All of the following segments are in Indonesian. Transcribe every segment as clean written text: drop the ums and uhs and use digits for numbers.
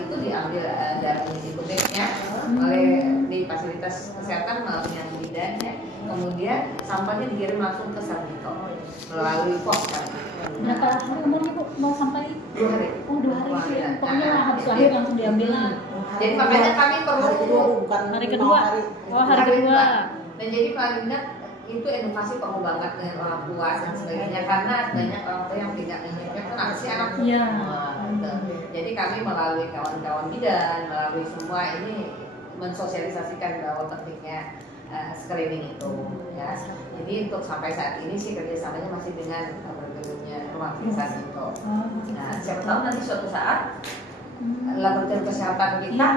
itu diambil darah dikutipnya oleh di fasilitas kesehatan melalui yang bidan ya. Kemudian sampelnya dikirim langsung ke Sarjito melalui pos kan. Berapa hari umurnya Bu? Mau sampai 2 hari. Oh 2 hari sih. Pokoknya habis lahir langsung diambil. Jadi makanya kami perlu hari kedua. Oh hari kedua. Dan jadi paling enggak itu edukasi perlu banget dengan orang tua dan sebagainya karena banyak orang tua yang tidak menginginkan kenapa sih anak. Iya. Jadi kami melalui kawan-kawan bidan, melalui semua ini mensosialisasikan bahwa pentingnya screening itu ya. Jadi untuk sampai saat ini sih kerjasamanya masih dengan bergeraknya rumah periksa itu. Nah siapa tahu nanti suatu saat laboratorium kesehatan kita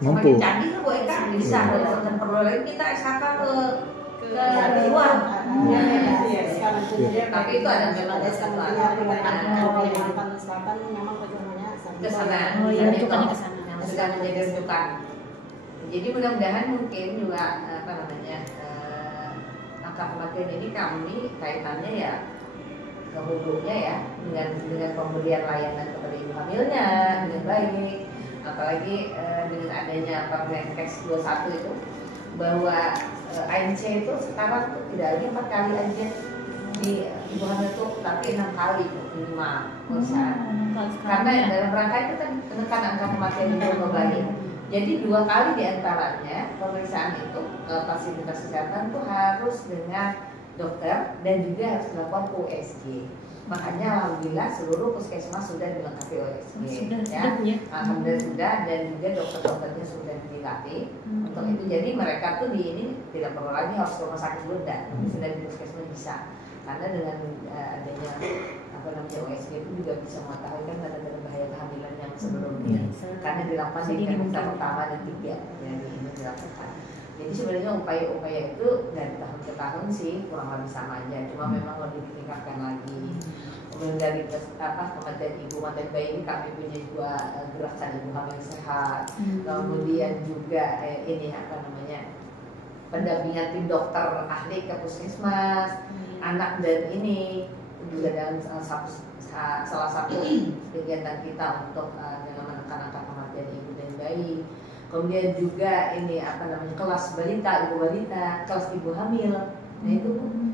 semakin canggih tuh Bu Eka bisa dan perlu lagi kita SHK ke luar. Tapi itu ada memang ada Kalimantan Selatan memang perjalanannya ke sana. Oh iya rujukannya ke sana. Yang sudah menjadi rujukan. Jadi mudah-mudahan mungkin juga angka kematian ini kami kaitannya ya ke hulunya ya dengan pemberian layanan kepada ibu hamilnya dengan baik, apalagi dengan adanya Permenkes 21 itu bahwa ANC itu sekarang tuh tidak lagi 4 kali aja di ibu hamil itu tapi 6 kali minimal karena dalam rangka itu kan menekan angka kematian itu kembali. Jadi 2 kali diantaranya pemeriksaan itu ke fasilitas kesehatan itu harus dengan dokter dan juga harus dilakukan USG. Makanya alhamdulillah seluruh puskesmas sudah dilengkapi USG. Ya. Alhamdulillah sudah dan juga dokter-dokternya sudah dilatih untuk itu. Jadi mereka tuh di ini tidak perlu lagi harus ke rumah sakit dulu sudah di puskesmas bisa. Karena dengan adanya USG itu juga bisa mengetahui kan tanda-tanda bahaya kehamilan yang sebelumnya. Karena dilakukan di trimester pertama dan 3 yang ini dilakukan. Jadi sebenarnya upaya-upaya itu dari tahun ke tahun sih kurang lebih sama aja, cuma memang lebih ditingkatkan lagi. Kemudian dari kematian ibu, kematian bayi ini kami punya juga gerakan ibu hamil sehat. Kemudian juga ini pendampingan tim dokter ahli ke puskesmas, anak dan ini juga dalam salah satu kegiatan kita untuk dalam menekan angka kematian ibu dan bayi. Kemudian juga ini kelas balita, ibu balita, kelas ibu hamil. Nah itu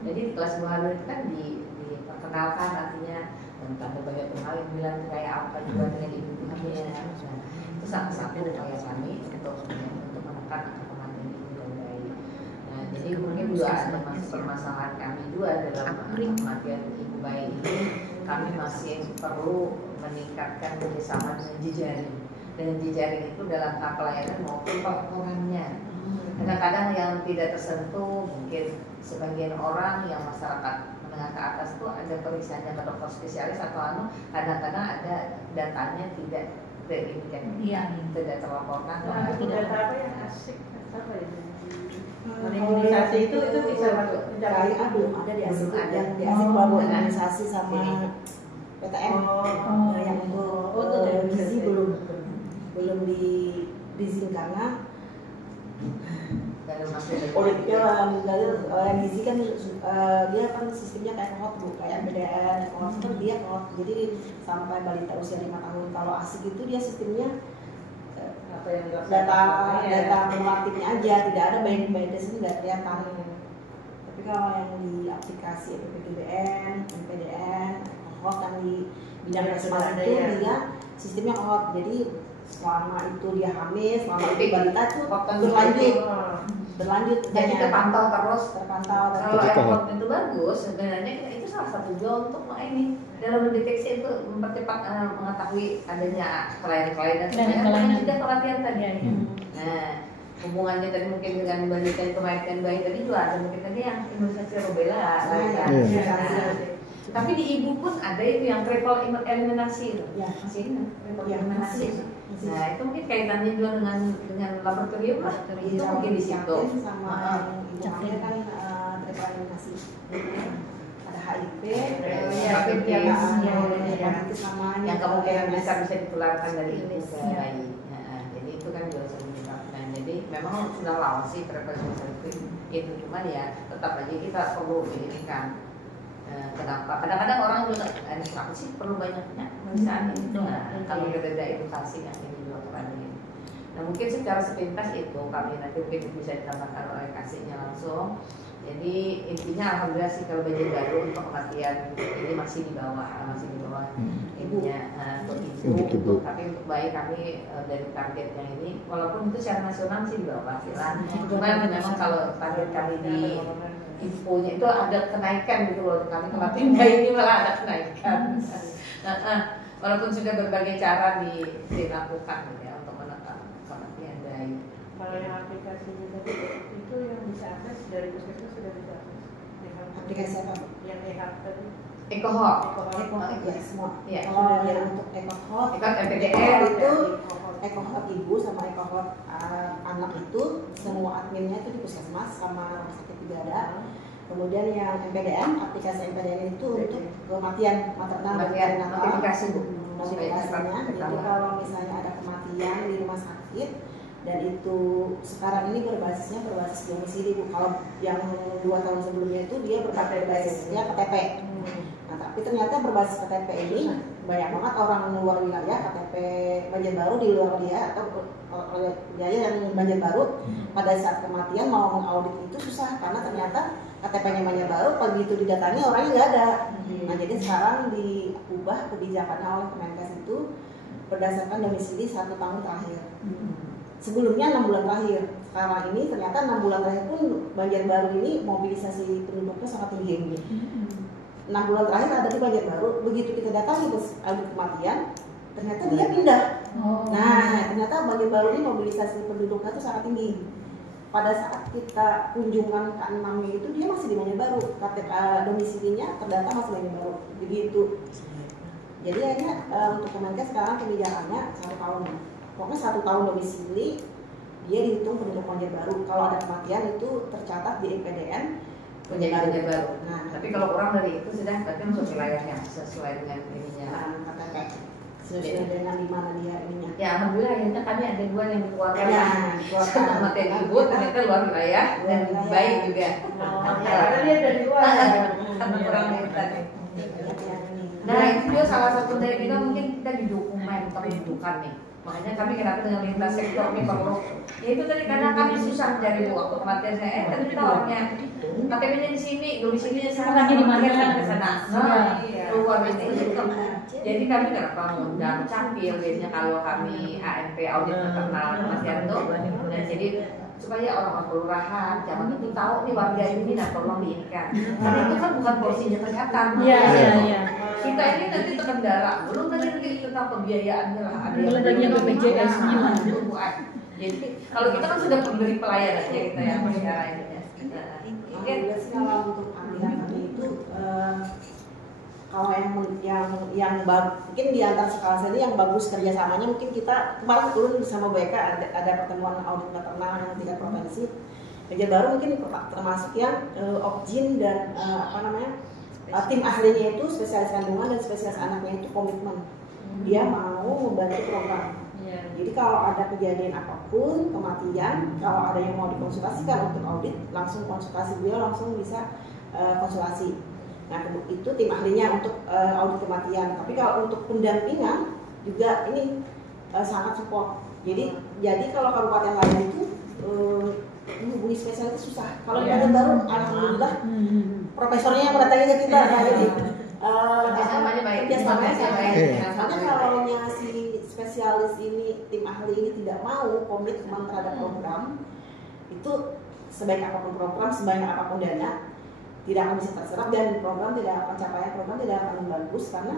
jadi di kelas ibu hamil itu kan diperkenalkan artinya tentang berbagai penghamilan kayak apa juga dengan ibu hamil. Nah, itu salah satu upaya kami untuk menekan angka kematian ibu dan bayi. Nah, jadi mungkin juga ada permasalahan kami juga dalam kematian ibu bayi ini. Kami masih perlu meningkatkan kerjasama dengan jejaring. Dengan jejaring itu dalam hal pelayanan maupun laporannya. Kadang-kadang yang tidak tersentuh mungkin sebagian orang yang masyarakat menengah ke atas itu ada periksanya ke dokter spesialis atau kadang-kadang ada datanya tidak tidak terlaporkan. Itu data apa yang asik apa itu? Imunisasi itu bisa mencari ada di asik yang di asik baru imunisasi sama PTM yang untuk gizi belum diizinkan karena politiknya yang gizi kan dia kan sistemnya kayak kohort Bu, kayak BDN kohort kan dia kohort, jadi sampai balita usia 5 tahun. Kalau asik itu dia sistemnya data kumulatifnya aja, tidak ada bias ini nggak kelihatan. Tapi kalau yang di aplikasi PPDBN, MPDN, kohort kan di bidang kesehatan itu dia sistemnya kohort, jadi selama itu dia hamil, selama itu balita itu berlanjut. Jadi terpantau. Kalau effort itu bagus, sebenarnya itu salah satu juga untuk ini dalam mendeteksi itu mempercepat mengetahui adanya kelainan-kelainan dan juga pelatihan tadi. Nah, hubungannya tadi mungkin dengan balita yang kematian bayi tadi juga ada mungkin tadi yang imunisasi rubella. Tapi di ibu pun ada itu yang triple eliminasi itu. Ya, masih triple eliminasi. Nah, itu mungkin kaitannya juga dengan laboratorium lah. Itu mungkin di situ. Sama ibu hamil kan triple eliminasi. Ada HIV, hepatitis sama yang kemungkinan bisa ditularkan dari ibu ke bayi. Jadi itu kan juga sering dilakukan. Jadi memang sudah lama sih triple eliminasi itu, cuman ya tetap aja kita perlu ini kan Kenapa? Kadang-kadang orang juga kenapa sih perlu banyaknya pemeriksaan itu. Nah, kalau kita ada edukasi yang ini juga kepada ini. Nah, mungkin secara sepintas itu kami nanti mungkin bisa ditambahkan oleh kasihnya langsung. Jadi intinya alhamdulillah sih kalau Banjar Baru untuk kematian ini masih di bawah ininya untuk ibu. Tapi untuk bayi kami dari target yang ini, walaupun itu secara nasional sih di bawah pastilah. Cuma memang kalau target kami di infonya itu ada kenaikan gitu loh, kami kematian bayi ini malah ada kenaikan. Walaupun sudah berbagai cara dilakukan gitu ya untuk menekan kematian bayi. Kalau yang aplikasi itu yang bisa akses dari puskesmas sudah bisa akses. Aplikasi apa? Yang EHAP tadi. Ekohop. Ya semua. Ya. Kalau yang untuk ekohop, MPDN itu ekohop ibu sama ekohop anak itu semua adminnya itu di puskesmas sama rumah sakit juga ada. Kemudian yang MPDN, aplikasi MPDN itu untuk kematian maternal dan perinatal. Notifikasi bu. Notifikasinya. Jadi kalau misalnya ada kematian di rumah sakit dan itu sekarang ini berbasis domisili bu. Kalau yang 2 tahun sebelumnya itu dia berbasisnya KTP. Nah tapi ternyata berbasis KTP ini banyak banget orang luar wilayah KTP Banjarbaru di luar dia atau wilayah yang Banjarbaru pada saat kematian mau mengaudit itu susah karena ternyata KTP-nya Banjarbaru pagi itu didatangi orangnya nggak ada. Nah jadi sekarang diubah kebijakannya oleh Kemenkes itu berdasarkan domisili 1 tahun terakhir. Sebelumnya 6 bulan terakhir. Sekarang ini ternyata 6 bulan terakhir pun Banjarbaru ini mobilisasi penduduknya sangat tinggi. 6 bulan terakhir ada di Banjarbaru, begitu kita datangi audit kematian, ternyata dia pindah. Nah, ternyata Banjarbaru ini mobilisasi penduduknya itu sangat tinggi. Pada saat kita kunjungan ke 6 itu dia masih di Banjarbaru, KTP domisilinya terdata masih Banjarbaru, begitu. Jadi akhirnya untuk Kemenkes sekarang kebijakannya 1 tahun. Pokoknya 1 tahun domisili dia dihitung penduduk Banjarbaru. Kalau ada kematian itu tercatat di MPDN Banjarbaru. Nah, tapi kalau kurang dari itu sudah berarti masuk wilayahnya sesuai dengan ininya. KTP sesuai dengan di mana dia ininya. Ya alhamdulillah akhirnya kami ada 2 yang dikeluarkan. Ya, Kematian ibu ternyata luar wilayah dan bayi juga. Karena dia dari luar. Karena kurang dari tadi. Nah itu juga salah satu dari kita mungkin kita di dokumen kependudukan nih. Makanya kami kenapa dengan lintas sektor ini perlu. Ya itu tadi karena kami susah mencari waktu kematian saya. Ternyata orangnya KTP-nya di sini, domisilinya sana, di mana ke sana. Keluar ini. Jadi kami kenapa mengundang Campil biasanya kalau kami ANP audit maternal Mas Yanto. Dan jadi supaya orang-orang kelurahan zaman itu tahu nih warga ini nah tolong diinikan. Karena itu kan bukan porsinya kesehatan. Iya. Kita ini nanti terkendala, belum nanti tentang pembiayaannya lah. Belum bagian BPJS-nya. Jadi kalau kita kan sudah pemberi pelayanan ya kita ya masyarakat ini. Mungkin kalau untuk ambilan kami itu kalau yang mungkin di antar sekolah ini yang bagus kerjasamanya mungkin kita kemarin turun bersama BK ada pertemuan audit maternal yang tingkat provinsi. Banjarbaru mungkin termasuk yang Opjin dan tim ahlinya itu spesialis kandungan dan spesialis anaknya itu komitmen dia mau membantu program. Jadi kalau ada kejadian apapun kematian, kalau ada yang mau dikonsultasikan untuk audit langsung konsultasi beliau langsung bisa konsultasi. Nah itu tim ahlinya untuk audit kematian. Tapi kalau untuk pendampingan juga ini sangat support. Jadi kalau kabupaten lain itu hubungi spesialis itu susah. Kalau di Banjarbaru alhamdulillah profesornya yang mendatangi ke kita. Jadi kerjasamanya baik. Karena kalau si spesialis ini tim ahli ini tidak mau komitmen terhadap program itu sebaik apapun program, sebanyak apapun dana tidak akan bisa terserap dan program tidak akan capaian program tidak akan bagus karena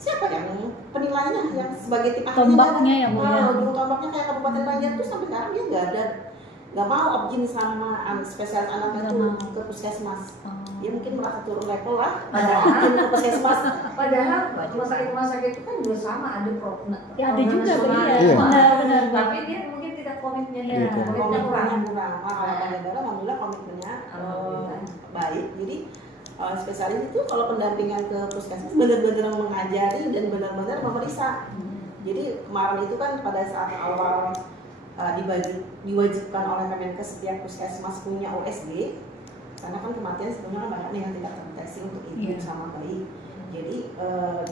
siapa yang penilainya yang sebagai tim ahli tombaknya ya bu ya. Tombaknya kayak Kabupaten Banjar tuh sampai sekarang dia nggak mau Opjin sama spesialis anak itu ke puskesmas. Dia mungkin merasa turun level lah Opjin ke puskesmas. Padahal rumah sakit itu kan juga sama ada program. Ya ada juga begitu. Benar. Tapi dia mungkin tidak komitmennya Komitmennya kurang. Kalau Banjarbaru alhamdulillah komitmennya baik. Jadi spesialis itu kalau pendampingan ke puskesmas benar-benar mengajari dan benar-benar memeriksa. Jadi kemarin itu kan pada saat awal diwajibkan oleh Kemenkes setiap puskesmas punya USG. karena kan kematian sebenarnya kan banyak nih yang tidak terdeteksi untuk ibu Iya. sama bayi. Jadi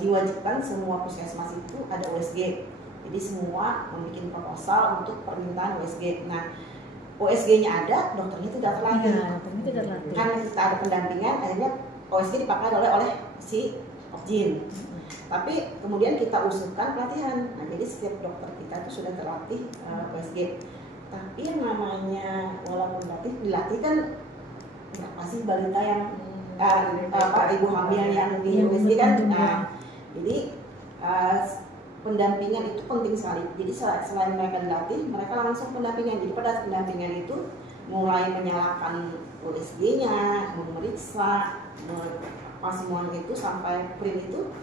diwajibkan semua puskesmas itu ada USG. Jadi semua membuat proposal untuk permintaan USG. Nah, USG-nya ada, dokternya tidak terlatih. Iya, dokternya tidak terlatih. Karena kita ada pendampingan, akhirnya OSG dipakai oleh si Opjin. Tapi kemudian kita usulkan pelatihan. Nah, jadi setiap dokter kita itu sudah terlatih OSG. Tapi yang namanya walaupun dilatih kan nggak pasti balita yang ibu hamil yang di USG kan. Nah, jadi pendampingan itu penting sekali. Jadi selain mereka dilatih, mereka langsung pendampingan. Jadi pada pendampingan itu mulai menyalakan USG-nya, memeriksa, apa semuanya itu sampai print itu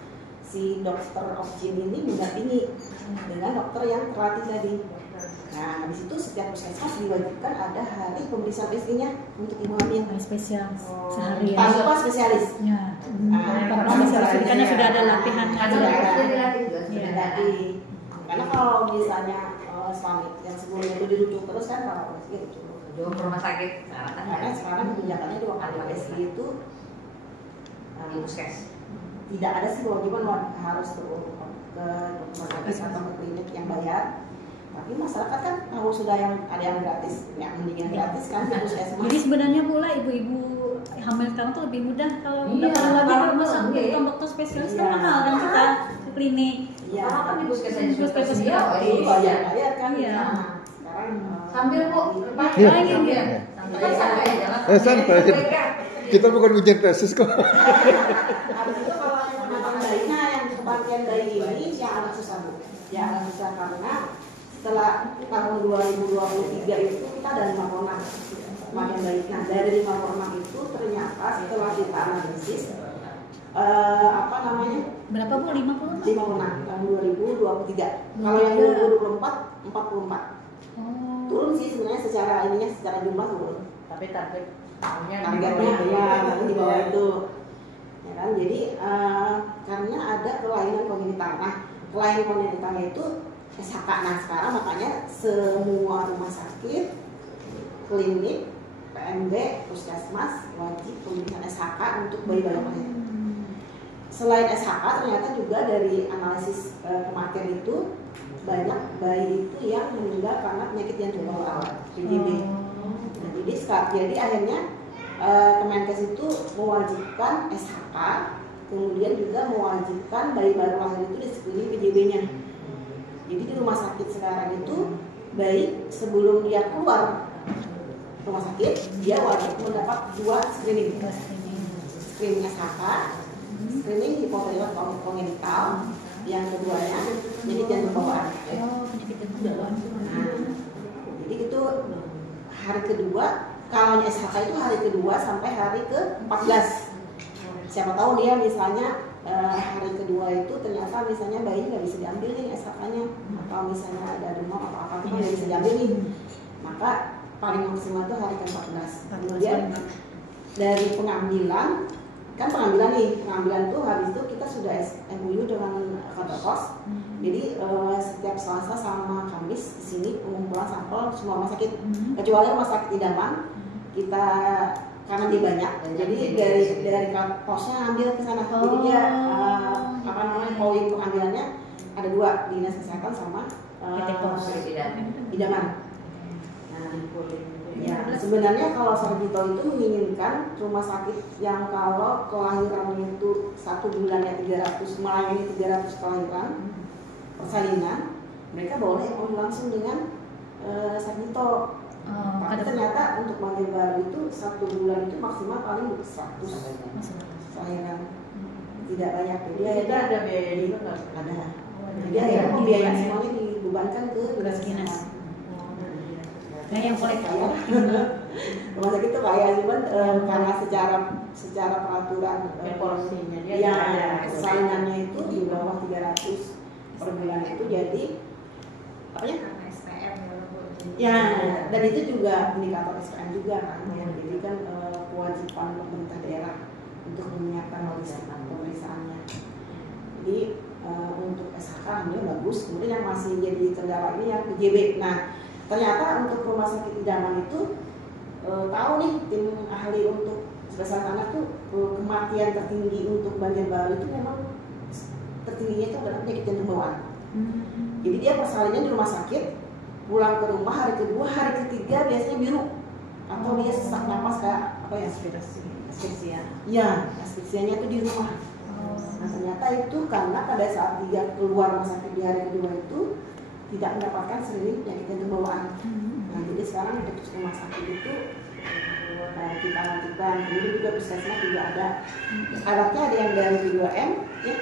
si dokter Opjin ini mendampingi dengan dokter yang terlatih tadi. Nah, habis itu setiap puskesmas diwajibkan ada hari pemeriksaan USG-nya untuk ibu hamil. Spesial sehari ya. Tanpa spesialis. Ya. Tanpa Tanpa spesialis spesialis. karena sudah ada latihannya. Ada Sudah sudah ada. dilatih juga. Iya. Sudah Jadi, karena kalau misalnya suami yang sebelumnya itu dirujuk terus kan kalau USG itu. Jauh ke rumah sakit. Sekarang kan Karena sekarang kebijakannya dua kali USG itu di puskes. tidak ada sih kewajiban harus ke rumah sakit atau ke klinik yang bayar. Tapi masyarakat kan tahu sudah yang ada yang gratis, yang mendingan gratis kan di puskesmas. Jadi sebenarnya pula ibu-ibu hamil sekarang tuh lebih mudah kalau Iya, udah lagi kalau ke masuk, iya. dokter spesialis kan Iya. mahal kan kita ke klinik. Iya. Karena kan di puskes aja sudah Puskes tersedia. aja. Oh, Dulu iya. bayar kan. Iya. Nah, sekarang Sambil Bu, Iya. sambil. Iya. Santai santai, jangan Santai. Kita bukan ujian tesis kok. habis itu kalau yang menanam bayinya yang kematian bayi ini yang agak susah Bu. Ya agak susah karena setelah tahun 2023 itu kita ada 5 konak kematian bayi. Nah dari 5 konak itu ternyata setelah kita analisis apa namanya Berapa Bu? 50? 5 konak tahun 2023. Kalau yang 2024 44. Oh. Turun sih sebenarnya secara jumlah turun. Tapi target tahunnya Targetnya ya nanti di bawah itu. Ya kan? Jadi karena ada kelainan kongenital. Nah, kelainan kongenitalnya itu SHK. Nah, sekarang makanya semua rumah sakit, klinik, PMB, puskesmas wajib pemeriksaan SHK untuk bayi-bayi lahir. Selain SHK ternyata juga dari analisis kematian itu banyak bayi itu yang meninggal karena penyakit jantung bawaan PJB. Nah, jadi akhirnya Kemenkes itu mewajibkan SHK, kemudian juga mewajibkan bayi baru lahir itu di screening PJB-nya. Jadi di rumah sakit sekarang itu bayi sebelum dia keluar rumah sakit dia wajib mendapat 2 screening. Screening SHK, screening hipotiroid kongenital, yang keduanya penyakit jantung bawaan. Oh, penyakit jantung bawaan. Nah, jadi itu hari kedua, kalau SHK itu hari kedua sampai hari ke-14. Siapa tahu dia misalnya hari kedua itu ternyata misalnya bayi nggak bisa diambil nih SHK-nya, atau misalnya ada demam atau apa itu nggak bisa diambil nih. Maka paling maksimal itu hari ke-14. Kemudian dari pengambilan tuh habis itu kita sudah MOU dengan kantor pos. Jadi setiap Selasa sama Kamis di sini pengumpulan sampel semua rumah sakit, kecuali rumah sakit idaman kita karena dia banyak, jadi dari kantor posnya ambil ke sana. Jadi dia poin pengambilannya ada 2, dinas kesehatan sama idaman. Nah, ya sebenarnya kalau Sarjito itu menginginkan rumah sakit yang kalau kelahirannya itu 1 bulannya 300, melayani 300 kelahiran persalinan, mereka boleh langsung dengan Sarjito. Tapi ternyata untuk bayi baru itu 1 bulan itu maksimal paling 100 kelahiran, tidak banyak. Jadi kita ada biaya juga nggak? ada. Jadi akhirnya pembiayaan semuanya dibebankan ke dinas. Nah, yang boleh kaya. Rumah sakit itu kaya cuman karena secara peraturan porsinya dia yang ada. saingannya itu di bawah 300 per bulan itu jadi apanya? Ya, dan itu juga indikator SPM juga kan ya. Jadi kan kewajiban pemerintah daerah untuk menyiapkan logistik pemeriksaannya. Jadi untuk SHK alhamdulillah bagus. Kemudian yang masih jadi kendala ini yang PJB. Nah, ternyata untuk rumah sakit idaman itu tahu nih tim ahli untuk spesialis anak tuh kematian tertinggi untuk Banjarbaru itu memang tertingginya itu adalah penyakit jantung bawaan. Jadi dia persalinnya di rumah sakit, pulang ke rumah hari kedua, hari ketiga biasanya biru atau dia sesak napas kayak apa ya? Asfiksia. Iya, asfiksianya itu di rumah. Nah ternyata itu karena pada saat dia keluar rumah sakit di hari kedua itu tidak mendapatkan screening penyakit jantung bawaan. Nah jadi sekarang di rumah sakit itu kita lakukan, kemudian juga puskesmas juga ada. Alatnya ada yang dari B2M, ya,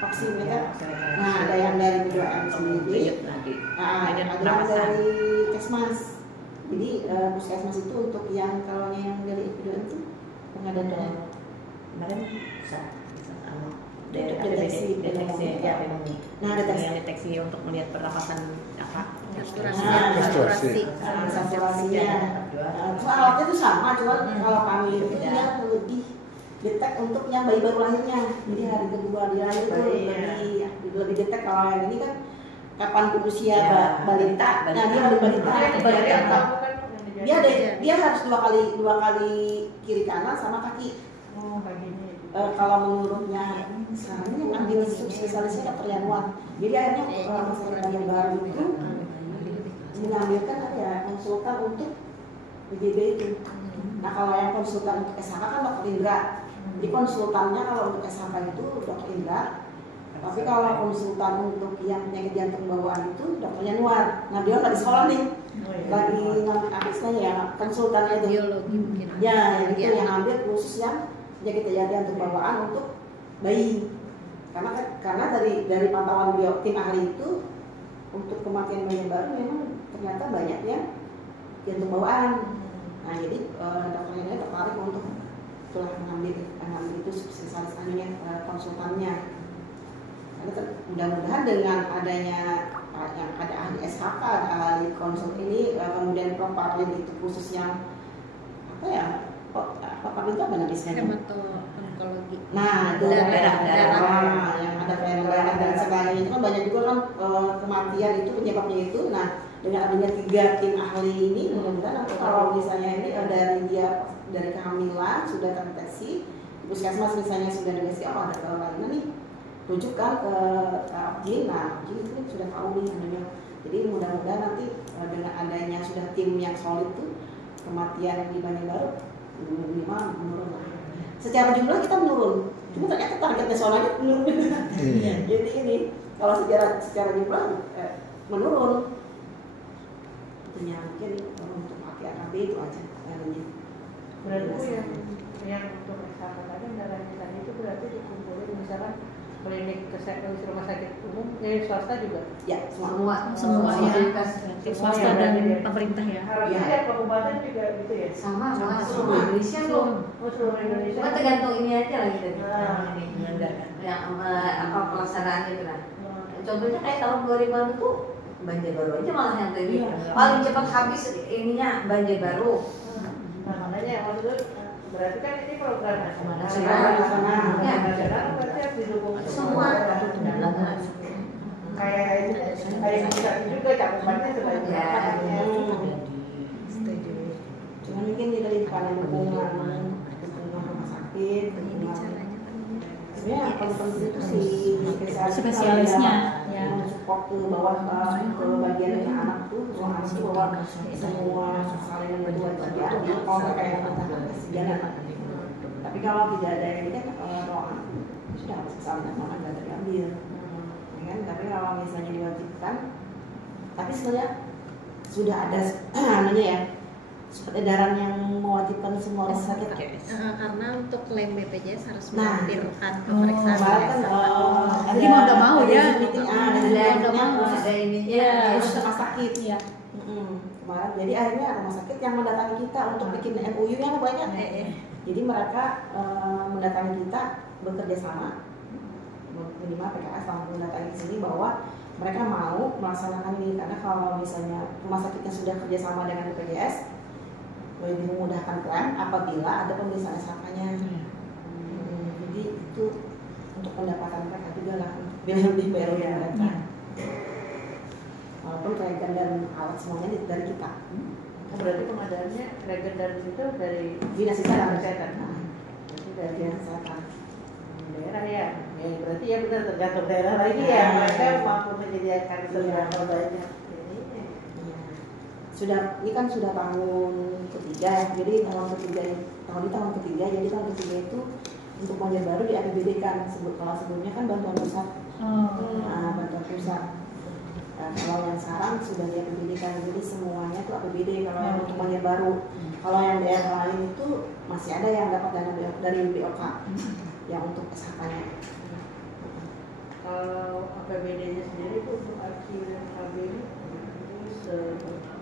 oximeter. Nah ada yang dari B2M sendiri, ada yang dari Kesmas. Jadi puskesmas itu untuk yang kalau yang dari B2M itu pengadaan Kemarin deteksi ya, pneumonia. Nah, yang deteksi untuk melihat pernapasan apa? saturasinya. Alatnya itu sama, cuman kalau kami itu dia lebih detek untuk yang bayi baru lahirnya. Jadi hari kedua dia lahir itu lebih detek. Kalau yang ini kan kapan usia balita, nah dia baru balita. Dia harus dua kali kiri kanan sama kaki. Kalau menurutnya sekarang ini yang ambil spesialisnya Dr. Yanuar. Jadi akhirnya masyarakat Banjarbaru itu mengambilkan konsultan untuk BJB itu. Nah kalau yang konsultan untuk SHK kan Dr. Indra. Jadi konsultannya kalau untuk SHK itu Dr. Indra. Tapi kalau konsultan untuk yang penyakit jantung bawaan itu Dr. Yanuar. Nah dia nggak di sekolah nih. Lagi ngambil apa istilahnya ya, konsultannya itu. Biologi mungkin. Ya itu yang ambil khusus yang penyakit jantung bawaan untuk bayi. Karena dari pantauan tim ahli itu untuk kematian Banjarbaru memang ternyata banyaknya jantung bawaan. Nah jadi dokter ini tertarik untuk telah mengambil itu spesialis konsultannya. Mudah-mudahan dengan adanya yang ada ahli SHK, ada ahli konsul ini, kemudian Proparlim itu khusus yang apa ya? Proparlim itu apa namanya? Hematonkologi. Nah, itu darah yang ada darah dan sebagainya itu kan banyak juga kan kematian itu penyebabnya itu. Nah, dengan adanya 3 tim ahli ini, mudah-mudahan nanti kalau misalnya ini dari kehamilan sudah terdeteksi, puskesmas misalnya sudah deteksi ada kelainan nih, rujukan ke OBGYN. Nah, OBGYN itu sudah tahu nih adanya. Jadi mudah-mudahan nanti dengan adanya sudah tim yang solid tuh kematian di Banjarbaru minimal menurun lah. Secara jumlah kita menurun, cuma ternyata target nasionalnya menurun. Jadi ini kalau secara jumlah menurun. Tentunya mungkin untuk pakai AKB itu aja caranya. Berarti yang untuk SHK tadi darahnya tadi itu berarti dikumpulin misalkan klinik rumah sakit umum, swasta juga? Ya, semua ya. Swasta dan pemerintah ya. Harusnya ya kabupaten juga gitu ya? Sama seluruh Indonesia loh. Seluruh Indonesia. Cuma tergantung ini aja lah gitu. Yang Apa pelaksanaannya itu lah. Contohnya kayak tahun 2000 tuh Banjarbaru aja malah yang tadi paling cepat habis ininya Banjarbaru. Nah makanya maksudnya berarti kan ini program nasional. Ya, nasional berarti harus didukung Semua. Kayak bisa juga cakupannya sebaiknya. Cuma mungkin dari karena dukungan rumah sakit, sebenarnya paling penting itu si spesialisnya ya. Support ke bawah ke bagian anak tuh, anak tuh bahwa semua salinan itu wajib diambil. Kalau kayak sejalan. Tapi kalau tidak ada yang ini kan kalau anak sudah harus salinan mana nggak diambil. Kan? Tapi kalau misalnya diwajibkan, tapi sebenarnya sudah ada namanya ya edaran yang mewajibkan semua rumah sakit. Karena untuk klaim BPJS harus Nah, melampirkan pemeriksaan. Jadi mau nggak mau ya. Ada ininya harus rumah sakit. Iya. Kemarin, jadi akhirnya rumah sakit yang mendatangi kita untuk bikin MOU-nya banyak. Jadi mereka mendatangi kita bekerja sama, minimal PKS langsung mendatangi sini bahwa mereka mau melaksanakan ini karena kalau misalnya rumah sakitnya sudah kerjasama dengan BPJS lebih memudahkan klaim apabila ada pemeriksaan SHK-nya. Jadi itu untuk pendapatan mereka juga lah, biar lebih bayar mereka. Walaupun reagen dan alat semuanya dari kita. Berarti pengadaannya regen dan itu dari Dinas Kesehatan. Berarti dari Dinas Kesehatan. daerah ya. Ya berarti ya benar tergantung daerah lagi ya. Mereka mampu menyediakan berapa banyak. Iya. Ini kan sudah tahun ketiga ya. Jadi tahun ketiga jadi tahun ketiga itu untuk Banjarbaru di APBD-kan. Kalau sebelumnya kan bantuan pusat. Bantuan pusat. Kalau yang sekarang sudah di APBD-kan, jadi semuanya tuh APBD kalau yang untuk Banjarbaru. Kalau yang daerah lain itu masih ada yang dapat dana dari BOK yang untuk SHK-nya. Kalau APBD-nya sendiri itu untuk archi dan KB ini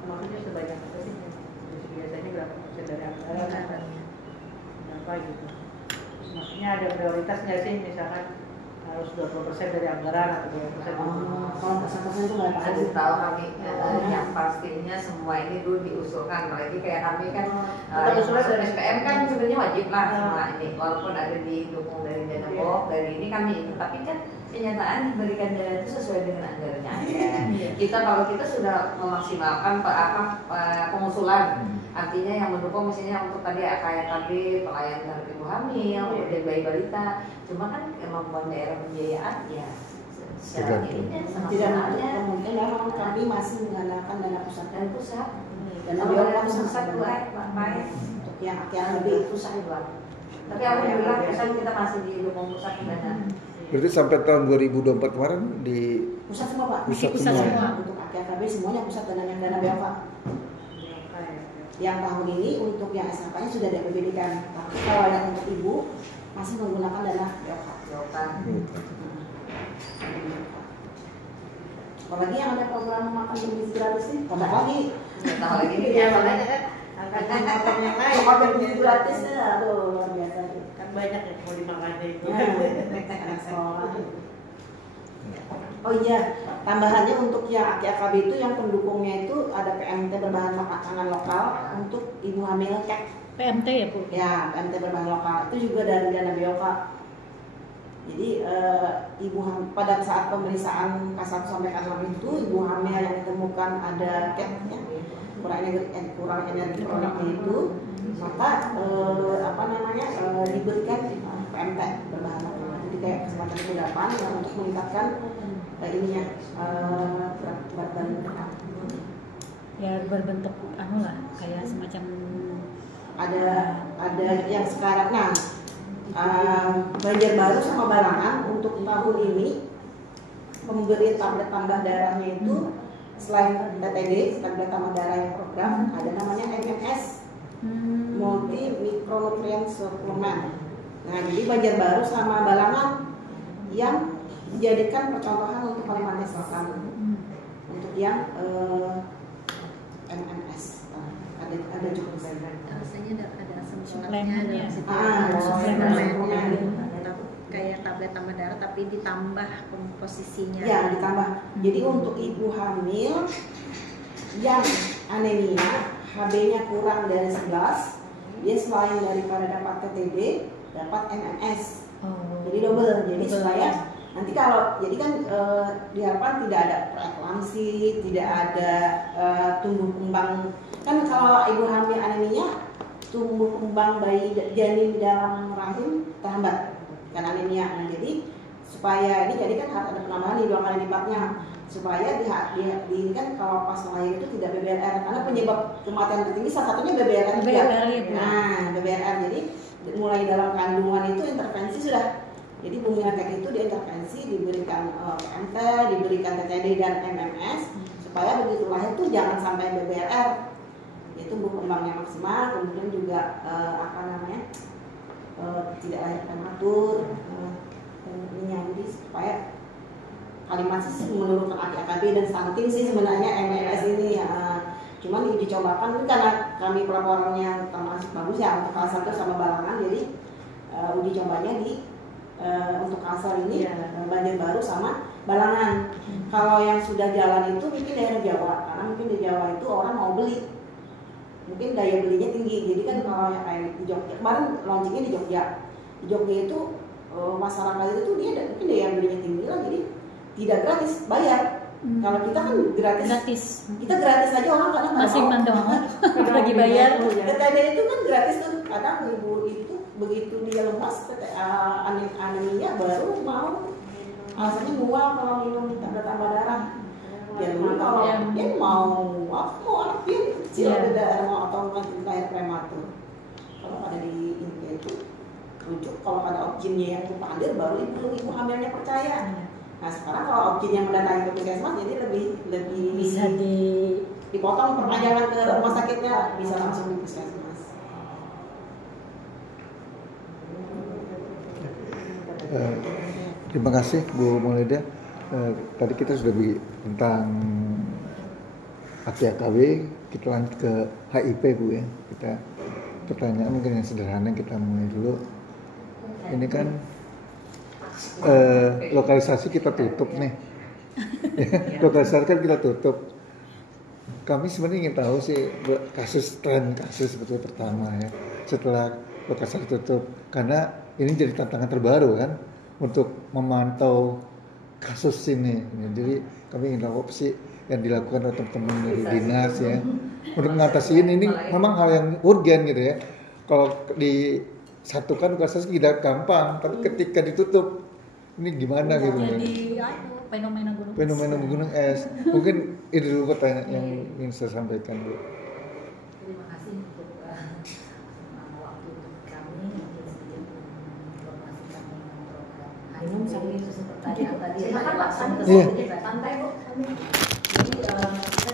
maksudnya sebanyak apa sih? Biasanya berapa persen dari anggaran? Berapa gitu? Maksudnya ada prioritas nggak sih, misalkan harus 20% dari anggaran atau 20%? Kalau persen itu nggak Kasih tahu kami yang pastinya semua ini dulu diusulkan, apalagi kayak kami kan usulan dari SPM kan sebenarnya wajib lah semua ini, walaupun ada didukung dari dana BOK dari ini kami itu, tapi kan kenyataan diberikan dana itu sesuai dengan anggarannya aja. Kalau kita sudah memaksimalkan pengusulan, artinya yang mendukung misalnya untuk tadi AKKB, pelayanan terhadap ibu hamil, kemudian bayi balita, cuma kan kemampuan daerah pembiayaan ya secara ininya sama tidak sebenarnya kemungkinan memang kami masih mengandalkan dana pusat dan pusat. dana Kalau BOK dana pusat pusat tuh baik. untuk yang akhirnya Lebih lebih pusat itu. Tapi alhamdulillah pusat kita masih didukung pusat dana. Berarti sampai tahun 2024 kemarin di pusat semua Pak. Pusat Pusat semua. semua. Untuk AKKB semuanya pusat dananya dana BOK. Yang tahun ini untuk yang SHK-nya sudah di APBD-kan. Tapi kalau yang untuk ibu masih menggunakan dana BOK. Apalagi yang ada program makan bergizi gratis nih, tambah lagi. Tambah lagi nih Ya ya makanya kan angkatan yang lain Makan bergizi gratis ya, aduh luar biasa. kan banyak yang mau dimakan itu. Anak sekolah. Oh iya, tambahannya untuk yang AKKB itu yang pendukungnya itu ada PMT berbahan makanan lokal untuk ibu hamil kek. PMT ya Bu? Ya, PMT berbahan lokal itu juga dari dana BOK. Jadi ibu hamil pada saat pemeriksaan K1 sampai K6 itu ibu hamil yang ditemukan ada keknya kurang energi produknya itu, maka diberikan PMT berbahan lokal. Jadi kayak kesempatan kudapan yang untuk meningkatkan ininya berat badan mereka. Ya berbentuk kayak semacam ada yang sekarang Banjarbaru sama Barangan untuk tahun ini pemberian tablet tambah darahnya itu selain TTD tablet tambah darah yang program ada namanya MMS multi micronutrient supplement. Nah jadi Banjarbaru sama Barangan yang dijadikan percontohan untuk Kalimantan Selatan untuk yang MMS ada juga rasanya ada asam Suplemen ya. suplemen. Kayak tablet tambah darah tapi ditambah komposisinya. Ya ditambah. Jadi untuk ibu hamil yang anemia, HB-nya kurang dari 11, dia selain daripada dapat TTD, dapat MMS. Jadi double. Jadi supaya nanti kalau jadi kan diharapkan tidak ada preeklamsi, tidak ada tumbuh kembang. Kan kalau ibu hamil anemia tumbuh kembang bayi janin di dalam rahim terhambat karena anemia. Nah, jadi supaya ini jadi kan harus ada penambahan di 2 kali lipatnya supaya di kan kalau pas lahir itu tidak BBRR karena penyebab kematian tertinggi salah satunya BBRR juga. Nah, BBRR jadi mulai dalam kandungan itu intervensi sudah. Jadi bumi angkat itu diintervensi diberikan PMT, diberikan TTD dan MMS supaya begitu lahir tuh jangan sampai BBRR. Itu tumbuh kembangnya maksimal, kemudian juga tidak lahir prematur, jadi supaya kalimat sih menurunkan AKKB dan stunting sih sebenarnya MMS ini ya. Cuman dicobakan ini karena kami pelaporannya termasuk bagus ya untuk Kalsel sama Barangan, jadi uji cobanya untuk Kalsel ini Banjarbaru sama Balangan. Kalau yang sudah jalan itu mungkin daerah Jawa, karena mungkin di Jawa itu orang mau beli. Mungkin daya belinya tinggi, jadi kan kalau yang kayak di Jogja kemarin launchingnya di Jogja itu masyarakat itu dia mungkin daya belinya tinggi lah, jadi tidak gratis, bayar Kalau kita kan gratis. Gratis. Kita gratis aja orang kadang nggak Masih mau. mantap lagi bayar. TTD itu kan gratis tuh. Kadang ibu itu begitu dia lemas aneminya baru mau. Alasannya mual kalau minum tanda tambah darah. Ya dulu kalau dia mau anak dia kecil beda mau atau lahir prematur. Kalau ada di ini itu rujuk, kalau ada objinnya yang pandir baru ibu hamilnya percaya. Nah sekarang kalau objinnya mendatangi ke puskesmas jadi lebih Bisa dipotong perpanjangan ke rumah sakitnya, bisa langsung di puskesmas. Terima kasih Bu Maulida. Tadi kita sudah tentang AKW, kita lanjut ke HIP Bu ya. Kita pertanyaan mungkin yang sederhana kita mulai dulu. Ini kan lokalisasi kita tutup nih. Lokalisasi kan kita tutup. Kami sebenarnya ingin tahu sih tren kasus seperti pertama ya. Setelah lokalisasi tutup, karena ini jadi tantangan terbaru kan untuk memantau kasus ini. Jadi kami ingin tahu apa sih yang dilakukan oleh teman-teman dari dinas ya untuk mengatasi ini memang hal yang urgen gitu ya. Kalau disatukan lokalisasi tidak gampang, tapi ketika ditutup ini gimana gitu ya. Jadi fenomena gunung es. Mungkin itu dulu pertanyaan yang ingin saya sampaikan Bu. Terima kasih untuk waktu kami mungkin sedikit menginformasikan program. Minum sambil pertanyaan tadi. Silakan, Pak. Santai kok. Jadi kita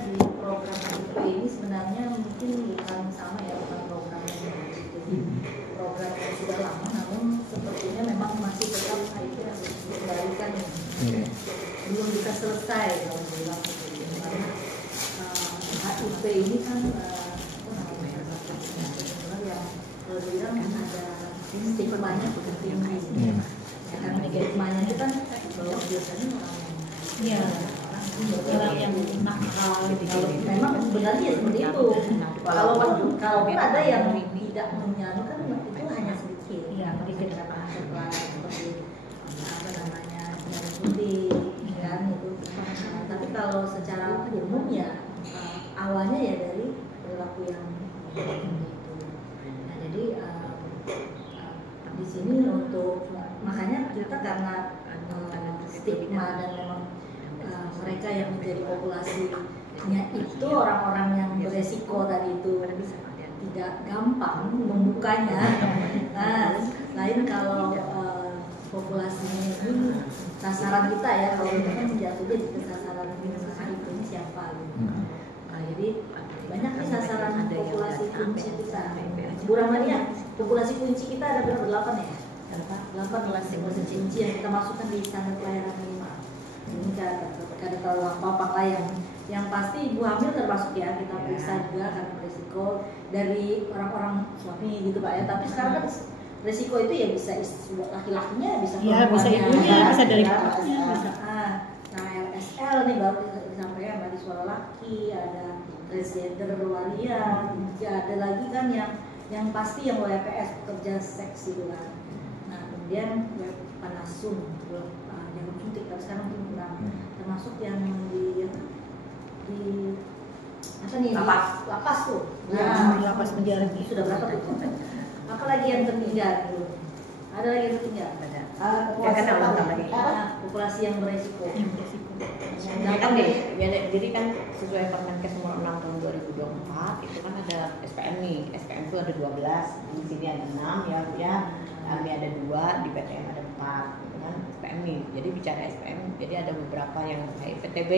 di program HIP ini sebenarnya mungkin bukan sama ya, bukan program yang jadi program yang sudah lama, namun sepertinya memang masih tetap HIP harus dikendalikan. Belum bisa selesai kalau bilang begitu. Karena HIP ini kan yang kalau bilang ada stigmanya seperti ini. Ya kan stigmanya itu kan bahwa biasanya orang yang nakal. kalau memang sebenarnya seperti itu. Kalaupun ada yang tidak menyanukan itu hanya sedikit. Sedikit setelah seperti apa namanya yang putih kan itu. Tapi kalau secara umum ya awalnya ya dari perilaku yang itu. Nah jadi di sini untuk makanya kita karena stigma dan memang mereka yang menjadi populasinya itu orang-orang yang beresiko tadi itu tidak gampang membukanya. Nah, lain kalau populasinya ini sasaran kita ya, kalau kita kan jatuhnya di sasaran ini siapa gitu. Nah, jadi banyak nih sasaran populasi kunci kita. Bu Rahmania, populasi kunci kita ada berapa? 8 ya? 8 populasi kunci yang kita masukkan di standar pelayanan minimal. Ini kada terlalu apa lah yang pasti ibu hamil termasuk ya, kita periksa juga karena risiko dari orang-orang suami gitu Pak ya. Tapi sekarang kan risiko itu ya bisa laki-lakinya, bisa bisa ibunya, bisa dari bapaknya, bisa. Nah LSL nih baru disampaikan tadi suara laki, ada transgender waria, ada lagi kan yang pasti yang WPS pekerja seks gitu kan. Nah kemudian panasum jarum suntik, tapi sekarang mungkin kurang, termasuk yang di apa nih lapas tuh. Nah lapas penjara ini sudah berapa tuh? Apalagi yang tertinggal gitu? Ada lagi yang tertinggal? Populasi yang beresiko. Ya kan jadi kan sesuai Permenkes nomor 6 tahun 2024 itu kan ada SPM nih. SPM itu ada 12, di sini ada 6 ya. Kami ada 2, di PTM ada 4 gitu kan SPM nih. Jadi bicara SPM, jadi ada beberapa yang kayak PTB.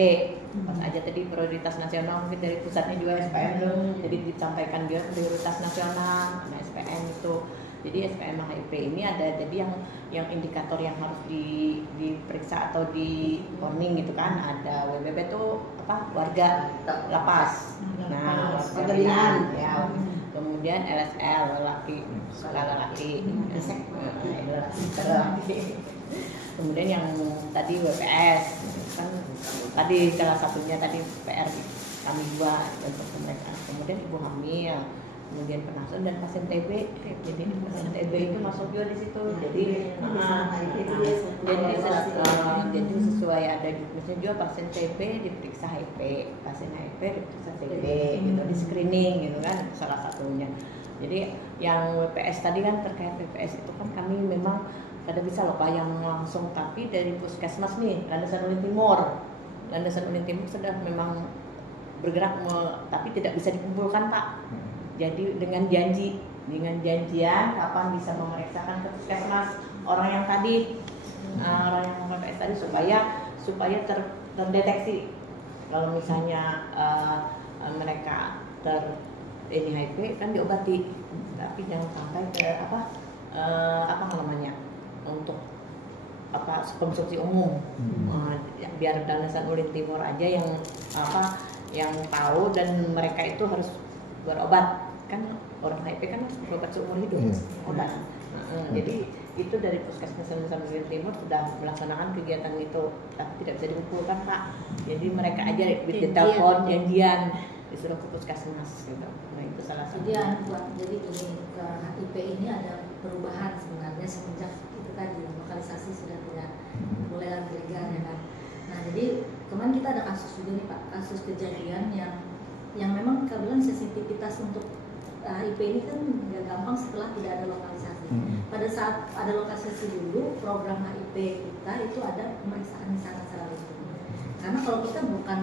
Pas aja tadi prioritas nasional, mungkin dari pusatnya juga SPM dong. Jadi disampaikan dia prioritas nasional, nah SPM itu. Jadi SPM HIP ini ada jadi yang indikator yang harus diperiksa atau di warning gitu kan. Ada WBB itu apa? Warga lapas. Nah, warga binaan ya. Kemudian LSL lelaki, kemudian yang tadi WPS kan tadi salah satunya tadi PR kami buat untuk mereka. Kemudian ibu hamil, kemudian penasum dan pasien TB. Jadi pasien TB itu masuk juga di situ. Jadi sesuai sesuai ada misalnya juga pasien TB diperiksa HIV, pasien HIV diperiksa TB gitu, di screening gitu kan, itu salah satunya. Jadi yang WPS tadi kan terkait WPS itu kan kami memang kada bisa loh Pak yang langsung, tapi dari puskesmas nih Landasan Ulin Timur sudah memang bergerak tapi tidak bisa dikumpulkan Pak. Jadi dengan janjian kapan bisa memeriksakan ke puskesmas orang yang tadi orang yang WPS tadi supaya terdeteksi kalau misalnya mereka ini HIV kan diobati, tapi jangan sampai ke apa namanya untuk konsumsi umum. Biar Landasan Ulin Timur aja yang tahu, dan mereka itu harus berobat, kan orang HIV kan harus berobat seumur hidup obat. Jadi itu dari Puskesmas Landasan Ulin Timur sudah melaksanakan kegiatan itu, tapi tidak bisa dikumpulkan Pak. Jadi mereka aja ditelepon janjian disuruh ke puskesmas gitu. Nah itu salah satu. Jadi ini ke HIV ini ada perubahan sebenarnya semenjak itu tadi lokalisasi sudah tidak boleh lagi legal ya kan. Nah jadi kemarin kita ada kasus juga nih Pak, kasus kejadian yang memang kalau bilang sensitivitas untuk HIV ini kan nggak gampang setelah tidak ada lokalisasi. Pada saat ada lokalisasi dulu, program HIV kita itu ada pemeriksaan di sana secara rutin. Karena kalau kita bukan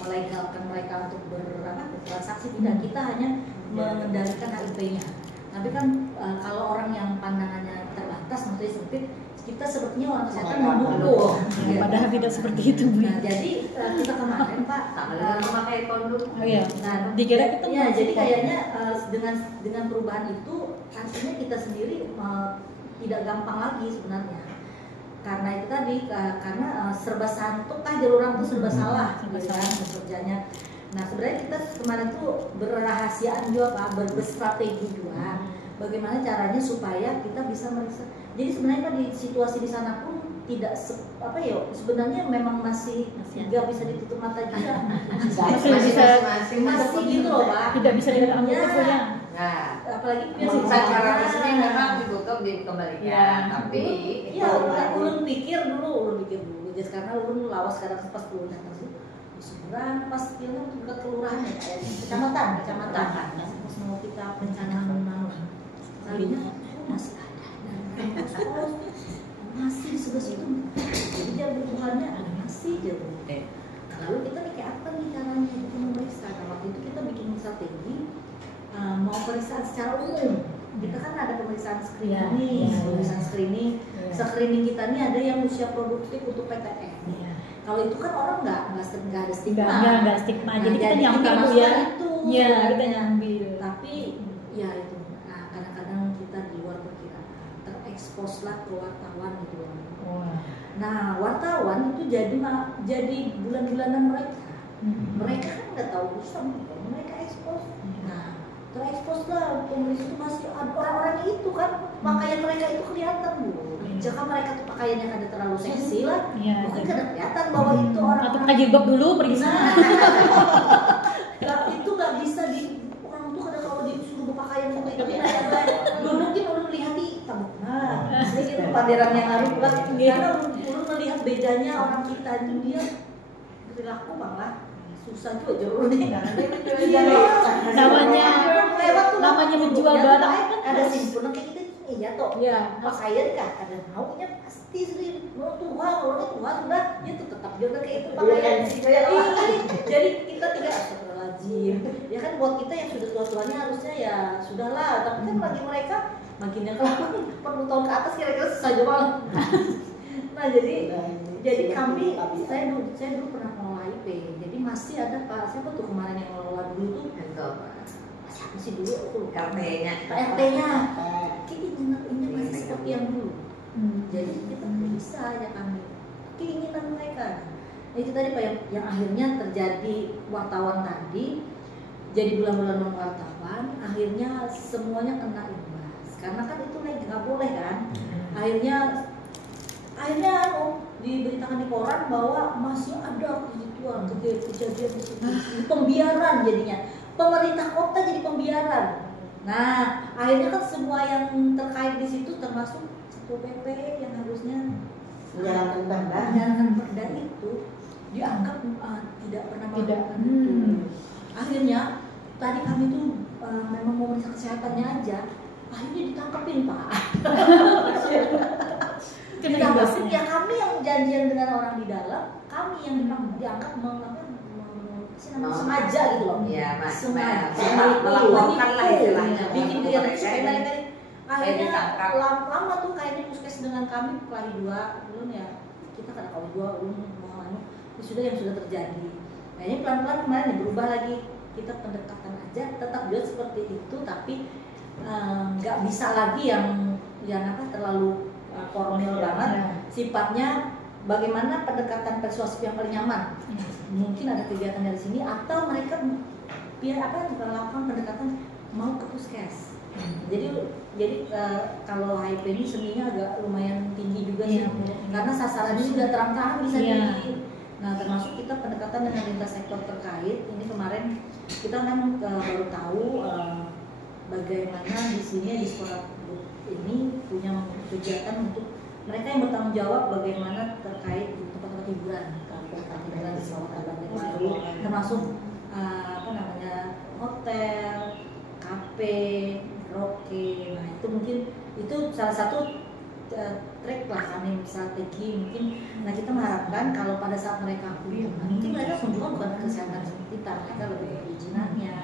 melegalkan mereka untuk bertransaksi, tidak, kita hanya mengendalikan HIV-nya. Tapi kan kalau orang yang pandangannya terbatas, maksudnya sempit, kita sepertinya orang kesehatan mendukung. Padahal tidak seperti itu, Bu. Nah, jadi kita kemarin Pak memakai kondom. Oh iya. Nah, dikira kita ya, jadi kayaknya dengan perubahan itu artinya kita sendiri tidak gampang lagi sebenarnya. Karena itu tadi karena serba santuk jalur orang itu serba salah bekerjanya. Nah sebenarnya kita kemarin tuh berrahasiaan juga Pak, berstrategi juga bagaimana caranya supaya kita bisa meriksa. Jadi sebenarnya Pak di situasi di sana pun tidak sebenarnya memang masih nggak bisa ditutup mata juga. masih gitu loh Pak. Tidak bisa diambil kesimpulan. Nah, apalagi secara resmi memang ditutup dikembalikan, tapi ulun pikir dulu jadi karena ulun lawas sekarang pas ulun datang sih sebulan pas filmnya ke kelurahan ya kayak kecamatan pas mau kita perencanaan menanam kalinya masih ada masih di sebelah situ, jadi dia kebutuhannya ada masih jauh. Lalu kita kayak apa nih caranya kita memeriksa? Nah, waktu itu kita bikin strategi mau pemeriksaan secara umum. Kita kan ada pemeriksaan screening, screening kita nih ada yang usia produktif untuk PTN. Kalau itu kan orang nggak ada stigma. Nggak stigma. Jadi kita nyambil Bu ya. Iya, kita nyambil. Tapi ya itu. Nah, kadang-kadang kita di luar perkiraan terekspos lah ke wartawan gitu. Nah, wartawan itu jadi bulan-bulanan mereka. Mereka kan nggak tahu urusan, mereka ekspos. Nah, terekspos lah pemerintah itu masih ada orang-orangnya itu kan pakaian mereka itu kelihatan Bu. Jika mereka tuh pakaiannya ada terlalu seksi lah, mungkin kada kelihatan bahwa itu orang. Atau pakai jilbab dulu pergi sana. Itu nggak bisa orang tuh kada kalau disuruh berpakaian seperti itu dulu mungkin ulun melihat di tabuk. Nah, itu panderan yang harus buat karena ulun melihat bedanya orang kita itu dia perilaku malah susah juga jauh nih. Namanya menjual barang kan ada simpulnya kayak gitu. Iya toh, pakaian kan ada maunya pasti sih mau tua orangnya tua sudah itu tetap juga kayak itu pakaian. Jadi kita tidak astagfirullahaladzim. Ya kan buat kita yang sudah tua-tuanya harusnya ya sudahlah. Tapi kan bagi mereka makinnya kelamaan 40 tahun ke atas kira-kira susah juga. Nah jadi kami saya dulu pernah mengelola IP. Jadi masih ada Pak siapa tuh kemarin yang mengelola dulu tuh? Siapa sih dulu aku lupa. RT-nya. Keinginannya masih seperti yang dulu. Jadi kita bisa ya kami keinginan mereka. Nah, itu tadi Pak yang akhirnya terjadi wartawan tadi jadi bulan-bulan wartawan akhirnya semuanya kena imbas karena kan itu lagi nggak boleh kan. Akhirnya diberitakan di koran bahwa masih ada kejadian di situ. Pembiaran jadinya. Pemerintah kota jadi pembiaran. Nah, akhirnya kan semua yang terkait di situ termasuk Satpol PP yang harusnya menjalankan perda itu itu dianggap tidak pernah Tidak. melakukan itu. Akhirnya tadi kami tuh memang mau meriksa kesehatannya aja, akhirnya ditangkapin Pak. Ditangkapin ya, kami yang janjian dengan orang di dalam, kami yang dianggap sengaja gitu loh. Iya, Sengaja melakukan lah istilahnya. bikin dia supaya mereka akhirnya ditangkap. lama tuh kayaknya puskes dengan kami kali 2 belum ya, kita kali 2 belum mau sudah yang sudah terjadi. Nah ini pelan-pelan kemarin berubah lagi, kita pendekatan aja tetap juga seperti itu, tapi nggak bisa lagi yang terlalu formal banget. Sifatnya bagaimana pendekatan persuasif yang paling nyaman. Mungkin ada kegiatan dari sini atau mereka melakukan pendekatan mau ke puskes. Jadi kalau HIV ini seninya agak lumayan tinggi juga sih, karena sasarannya sudah terang-terang bisa di. Nah termasuk kita pendekatan dengan lintas sektor terkait. Ini kemarin kita kan baru tahu bagaimana di sini di sekolah ini punya kegiatan untuk mereka yang bertanggung jawab bagaimana terkait di tempat-tempat hiburan, tempat hiburan di sekolah baru, termasuk hotel, kafe, karaoke. Nah itu mungkin itu salah satu track lah kami strategi mungkin. Nah kita mengharapkan kalau pada saat mereka kunjungan, mungkin mereka kunjungan bukan kesehatan seperti kita, mereka lebih perizinannya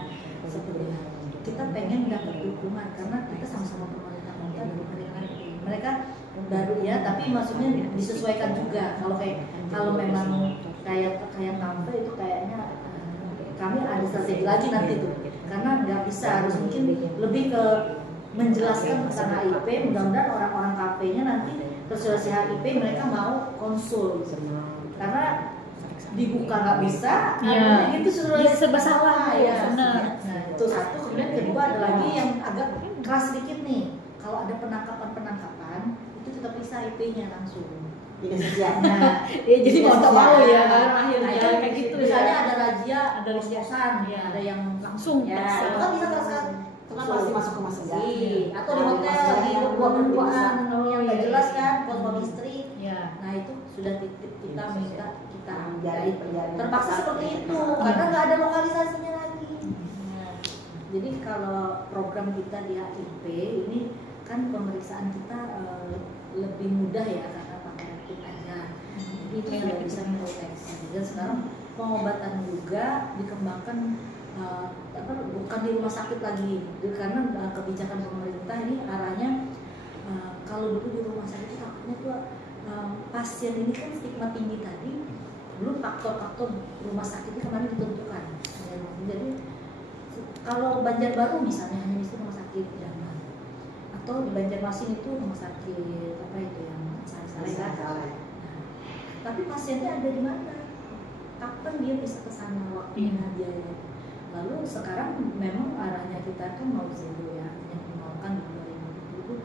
seperti itu. Kita pengen dapat dukungan karena kita sama-sama pemerintah mereka baru ya, tapi maksudnya disesuaikan juga. Kalau memang kayak kafe itu kayaknya kami ada strategi lagi nanti tuh, karena nggak bisa, harus mungkin lebih ke menjelaskan tentang HIV. Mudah-mudahan orang-orang kafenya nanti tersuasi HIV mereka mau konsul, karena dibuka nggak bisa, gitu sudah serba salah ya. Benar. Nah itu satu. Kemudian kedua ada lagi yang agak keras sedikit nih, kalau ada penangkapan itu tetap bisa HIV-nya langsung. Nah, Jadi mau nggak mau ya kan Nah, akhirnya kayak gitu. Misalnya ada razia, Ada kos-kosan, ada yang langsung ya, itu kan bisa terasa itu kan pasti masuk ke masjid. atau di hotel lagi berdua-berduaan yang nggak jelas kan, suami istri. Nah itu sudah titip kita minta kita ambil. Terpaksa seperti itu karena nggak ada lokalisasinya lagi. Nah, jadi kalau program kita di HIV ini kan pemeriksaan kita lebih mudah ya karena pakai rapid aja. Jadi itu sudah bisa mendeteksi. Dan sekarang pengobatan juga dikembangkan bukan di rumah sakit lagi, karena kebijakan pemerintah ini arahnya kalau dulu di rumah sakit itu takutnya tuh pasien ini kan stigma tinggi tadi, belum faktor-faktor rumah sakit ini kemarin ditentukan. Jadi kalau Banjarbaru misalnya hanya di rumah sakit Jamban, atau di Banjarmasin itu rumah sakit apa itu yang Saleh. Tapi pasiennya ada di mana? Kapan dia bisa ke sana waktunya biaya? Lalu sekarang memang arahnya kita kan mau zero ya, yang dimaukan di 2020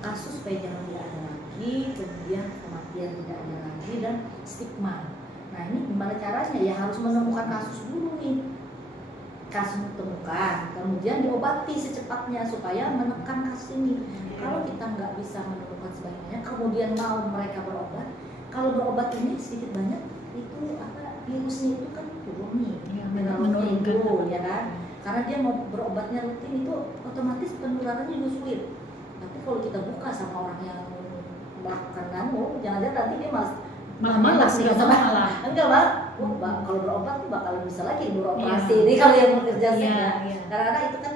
kasus supaya jangan tidak ada lagi, kemudian kematian tidak ada lagi, dan stigma. Nah ini gimana caranya? Ya harus menemukan kasus dulu nih, kasus ditemukan, kemudian diobati secepatnya supaya menekan kasus ini. Kalau kita nggak bisa menemukan sebanyak, kemudian mau mereka berobat, kalau berobat ini sedikit banyak itu virusnya itu kan turun nih, menurunnya itu ya kan, karena dia mau berobatnya rutin itu otomatis penularannya juga sulit. Tapi kalau kita buka sama orang yang melakukan jangan-jangan nanti dia malas enggak bang, kalau berobat tuh bakal bisa lagi beroperasi. Ini kalau yang bekerja saja, karena itu kan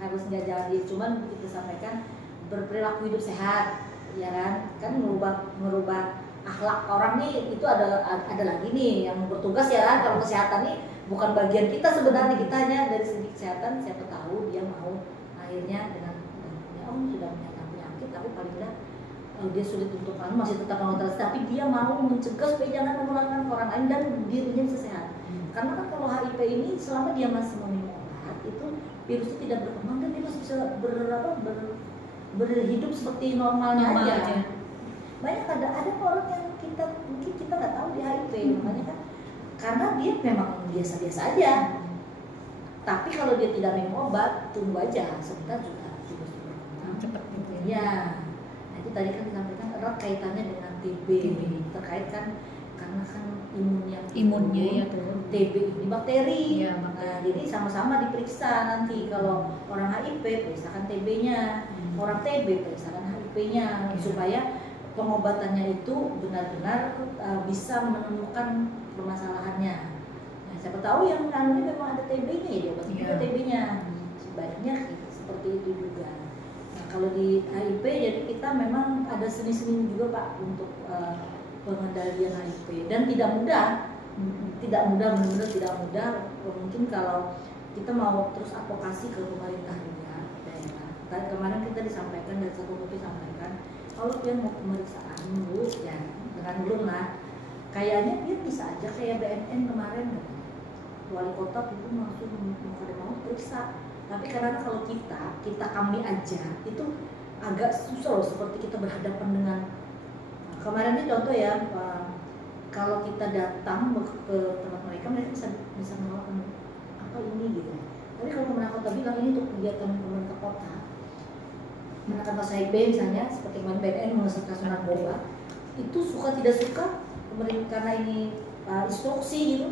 harus nggak jadi. Cuman kita sampaikan berperilaku hidup sehat, ya kan merubah akhlak orang nih, itu ada lagi nih yang bertugas ya kan. Kalau kesehatan nih bukan bagian kita sebenarnya, kita hanya dari segi kesehatan, siapa tahu dia mau akhirnya dengan sudah punya penyakit tapi paling tidak dia sulit untuk masih tetap mengontrol, tapi dia mau mencegah supaya jangan menularkan ke orang lain dan dirinya bisa sehat. Karena kan kalau HIV ini selama dia masih meminum obat itu virusnya tidak berkembang dan dia masih bisa berhidup seperti normalnya aja. Banyak ada orang yang mungkin kita nggak tahu di HIV, makanya kan karena dia memang biasa-biasa aja. Tapi kalau dia tidak minum obat, tunggu aja sebentar juga virus berkembang cepat gitu ya. Nah itu tadi kan disampaikan erat kaitannya dengan TB. Terkait kan karena kan imunnya Imunnya ya turun. TB ini bakteri. Iya, Nah, bakteri. jadi sama-sama diperiksa nanti. Kalau orang HIV periksakan TB-nya, orang TB periksakan HIV-nya supaya pengobatannya itu benar-benar bisa menemukan permasalahannya. Nah, siapa tahu yang anunya memang ada TB-nya ya diobati juga TB-nya. Sebaiknya seperti itu juga. Nah, kalau di HIV jadi kita memang ada seni-seni juga Pak untuk pengendalian HIV dan tidak mudah, benar-benar tidak mudah. Mungkin kalau kita mau terus advokasi ke pemerintah daerah. Kemarin kita disampaikan dari satu kopi sampaikan kalau dia mau pemeriksaan dulu ya dengan belum lah, kayaknya dia bisa aja kayak BNN kemarin wali kota itu langsung mau periksa. Tapi karena kalau kami aja itu agak susah loh, seperti kita berhadapan dengan kemarin ini contoh ya, kalau kita datang ke tempat mereka bisa melakukan apa ini gitu. Tapi kalau pemerintah kota bilang ini untuk kegiatan pemerintah kota, menekan kasus HIV misalnya, seperti kemarin BNN mengusut kasus narkoba, itu suka tidak suka pemerintah karena ini instruksi gitu.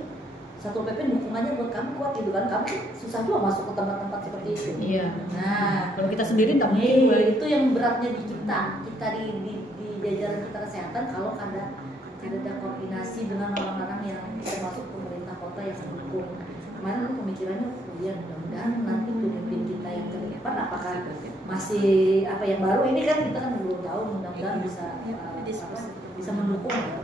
Satu PP dukungannya buat kami kuat gitu kan, kami susah juga masuk ke tempat-tempat seperti itu. Iya. Nah, Kalau kita sendiri nggak mungkin. itu yang beratnya di kita di jajaran kita kesehatan kalau ada koordinasi dengan orang-orang yang termasuk pemerintah kota yang mendukung. Kemarin pemikirannya, ya mudah-mudahan nanti pemimpin kita yang ke depan apakah masih apa yang baru ini kan kita kan belum tahu, mudah-mudahan bisa mendukung ya.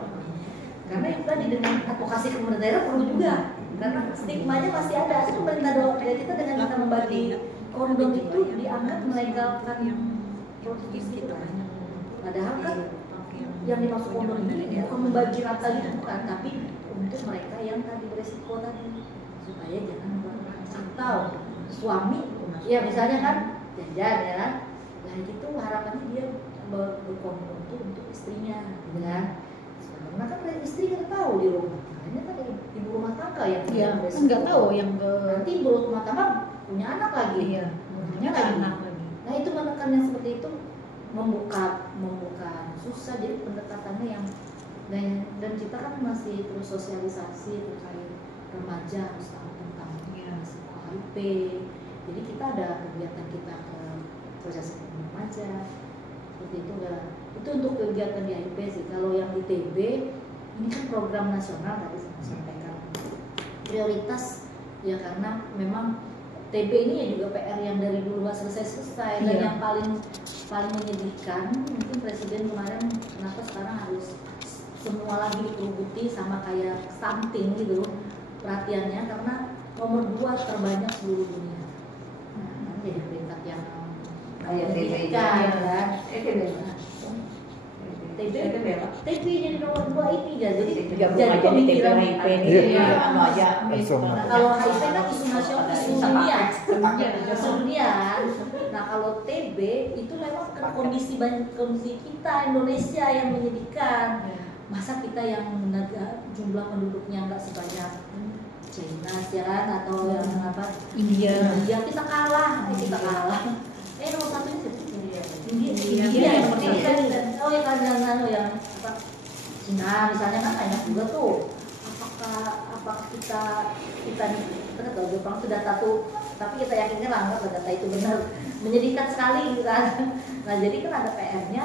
Karena itu tadi dengan advokasi ke pemerintah daerah perlu juga, karena stigmanya masih ada. Itu pemerintah daerah kita dengan kita membagi kondom itu dianggap melegalkan prostitusi kita. Padahal kan yang dimaksud kondom ini bukan membagi rata gitu bukan, tapi untuk mereka yang tadi beresiko tadi supaya jangan atau suami ya misalnya kan jajan ya kan, nah itu harapannya dia berkondom itu untuk istrinya, gitu kan? Karena kan istri kan tahu di rumah, makanya kan ibu rumah tangga yang Kan nggak tahu yang ke nanti ibu rumah tangga punya anak lagi, punya anak lagi. Nah itu menekan yang seperti itu membuka susah, jadi pendekatannya yang dan kita kan masih terus sosialisasi terkait remaja harus tahu tentang risiko HIV. Jadi kita ada kegiatan kita ke proses remaja seperti itu enggak. Itu untuk kegiatan di HIV sih. Kalau yang di TB ini kan program nasional tadi saya sampaikan prioritas ya, karena memang TB ini ya juga PR yang dari dulu nggak selesai dan yang paling menyedihkan mungkin Presiden kemarin kenapa sekarang harus semua lagi dikerubuti sama kayak stunting gitu perhatiannya, karena nomor 2 terbanyak seluruh dunia. Nah, jadi peringkat yang menyedihkan kan. TB jadi nomor 2 ini ya, jadi pemikiran HIV ini anu aja. Kalau HIV kan isu nasional, isu dunia. Nah kalau TB itu memang kondisi kita Indonesia yang menyedihkan. Masa kita yang jumlah penduduknya nggak sebanyak China ya kan, atau yang apa India kita kalah. Nomor 1 ini India yang oh ya kan yang apa Cina misalnya kan banyak juga tuh. Apakah kita nih tahu Jepang itu data tuh, tapi kita yakinnya lah nggak data itu benar, menyedihkan sekali gitu kan. Nah jadi kan ada PR-nya,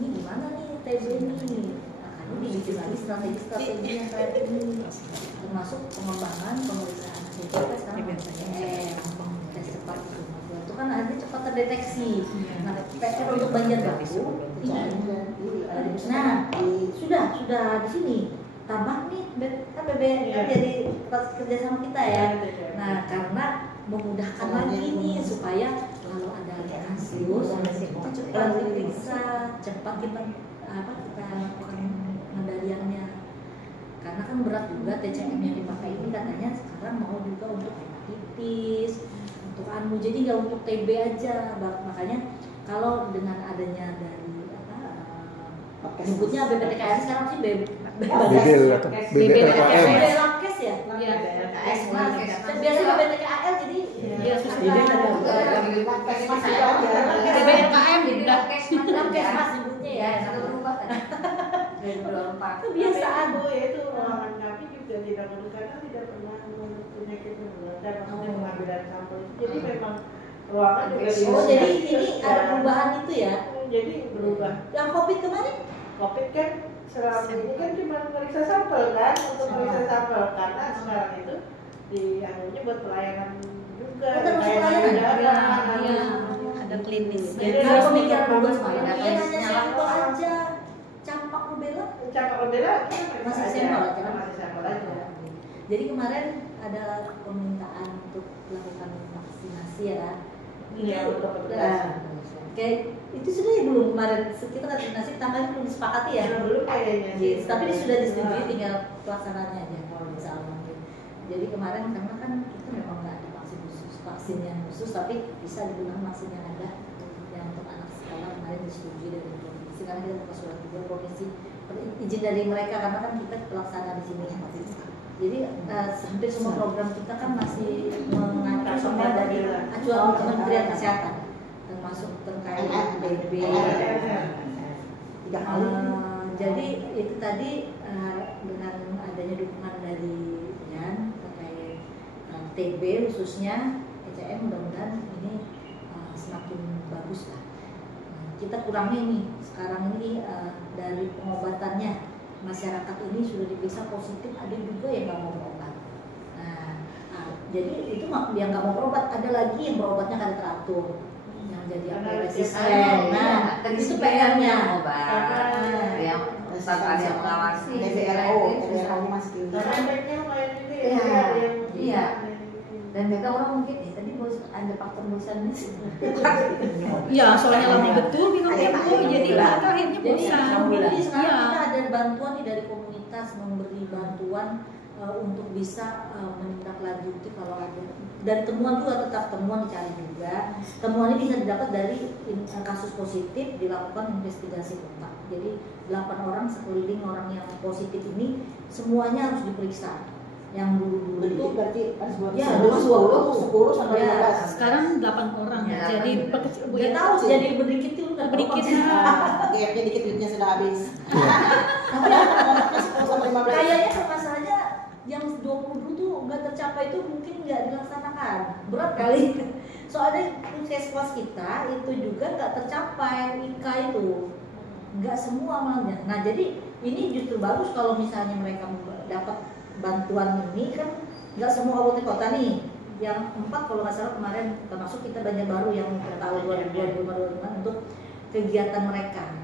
ini gimana nih TB ini? Nah ini dibikin lagi strategi yang kayak ini, termasuk pengembangan pemeriksaan HIV sekarang tes cepat itu kan akhirnya cepat terdeteksi. Nah PR untuk Banjarbaru nah sudah di sini tambah nih kan BBN jadi kerja sama kita ya. Nah karena memudahkan lagi nih supaya kalau ada kasus kita cepat diperiksa, cepat kita lakukan pengendaliannya. Karena kan berat juga TCM yang dipakai ini katanya sekarang mau juga untuk hepatitis, untuk anu, jadi nggak untuk TB aja. Makanya kalau dengan adanya dari nyebutnya BPTKN sekarang sih BBLKS ya? Iya, BBLKS. Biasanya BPTKL jadi BBLKM udah Kes Mas nyebutnya ya, satu berubah kan. Kebiasaan. Bu, ya itu ruangan kami juga tidak perlu karena tidak pernah mengandung penyakit menular dan maksudnya pengambilan sampel itu. Jadi memang ruangan juga Oh, jadi ini ada perubahan itu ya? Jadi berubah. Yang COVID kemarin? COVID kan selama ini kan cuma meriksa sampel kan, untuk meriksa sampel karena sekarang itu di anunya buat pelayanan juga. Oh, termasuk Kayak pelayanan? udara, Iya, ada klinis. Jadi Kalau harus pemikiran bagus bagus banget. Iya, hanya sampel aja. Campak rubella Campak rubella kan masih aja. sampel aja kan? Masih sampel aja. Jadi kemarin ada permintaan untuk melakukan vaksinasi ya. Iya, untuk petugas. Nah, kayak itu sudah ya belum kemarin kita vaksinasi tanggalnya belum disepakati ya. Belum kayaknya sih. Yes, tapi ini sudah disetujui tinggal pelaksananya aja kalau misalnya mungkin. Jadi kemarin karena kan kita memang nggak ada vaksin yang khusus, tapi bisa digunakan vaksin yang ada yang untuk anak sekolah kemarin disetujui dari provinsi karena kita buka surat juga provinsi izin dari mereka karena kan kita pelaksana di sini ya. Jadi hampir semua program kita kan masih mengacu semua dari acuan Kementerian Kesehatan termasuk terkait DB. Jadi itu tadi dengan adanya dukungan dari Yan terkait TB khususnya ECM mudah-mudahan ini semakin bagus lah. Kita kurangi nih sekarang ini dari pengobatannya masyarakat ini sudah diperiksa positif, ada juga yang nggak mau berobat. Nah, jadi itu yang nggak mau berobat, ada lagi yang berobatnya kada teratur, yang jadi apa resisten. Nah, itu PR-nya. Yang tanpa ada yang mengawasi. DBRO masih tinggi. Karena efeknya lumayan juga ya. Iya. Dan mereka orang mungkin tadi ada faktor bosan sih. Iya, soalnya lama betul bingung ibu, jadi mereka akhirnya bosan. Jadi sekarang Iya. kita ada bantuan nih dari komunitas memberi bantuan untuk bisa menindaklanjuti kalau ada dan temuan juga tetap temuan dicari juga. Temuan ini bisa didapat dari kasus positif dilakukan investigasi kontak. Jadi 8 orang sekeliling orang yang positif ini semuanya harus diperiksa. Yang dulu Itu berarti harus buat Ya, 10 sampai Ya. 15. Sekarang 8 orang, Ya, jadi Gak tahu jadi berdikit itu nggak tahu Berdikit. konsep. Gapnya dikit duitnya sudah habis. Tapi Ngomongnya 10 sampai 15. kayaknya masalahnya yang 20 dulu tuh nggak tercapai itu mungkin nggak dilaksanakan, berat kali. Soalnya puskesmas kita itu juga nggak tercapai IKA itu, nggak semua malahnya. Nah jadi ini justru bagus kalau misalnya mereka dapat bantuan ini kan nggak semua kabupaten kota nih. Yang 4 kalau nggak salah kemarin termasuk kita Banjarbaru yang tahun 2025 untuk kegiatan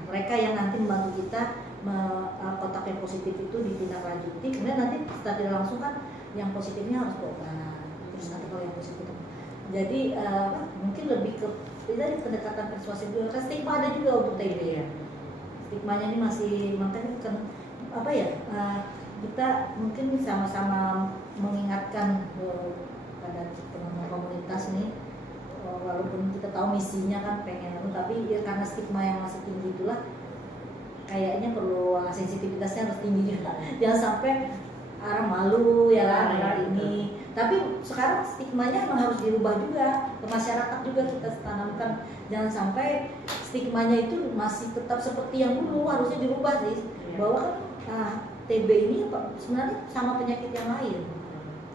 mereka yang nanti membantu kita kotak yang positif itu ditindaklanjuti, kemudian nanti setelah tidak langsung kan yang positifnya harus berobat, terus nanti kalau yang positif jadi mungkin lebih ke dari pendekatan persuasif juga kan stigma ada juga untuk TB ya, stigmanya ini masih makanya kan apa ya kita mungkin sama-sama mengingatkan pada teman-teman komunitas nih walaupun kita tahu misinya kan pengen tapi ya karena stigma yang masih tinggi itulah kayaknya perlu sensitivitasnya harus tinggi juga, jangan sampai orang malu ya lah ini. Tapi sekarang stigmanya memang harus dirubah juga ke masyarakat juga kita tanamkan, jangan sampai stigmanya itu masih tetap seperti yang dulu, harusnya dirubah sih bahwa kan TB ini sebenarnya sama penyakit yang lain.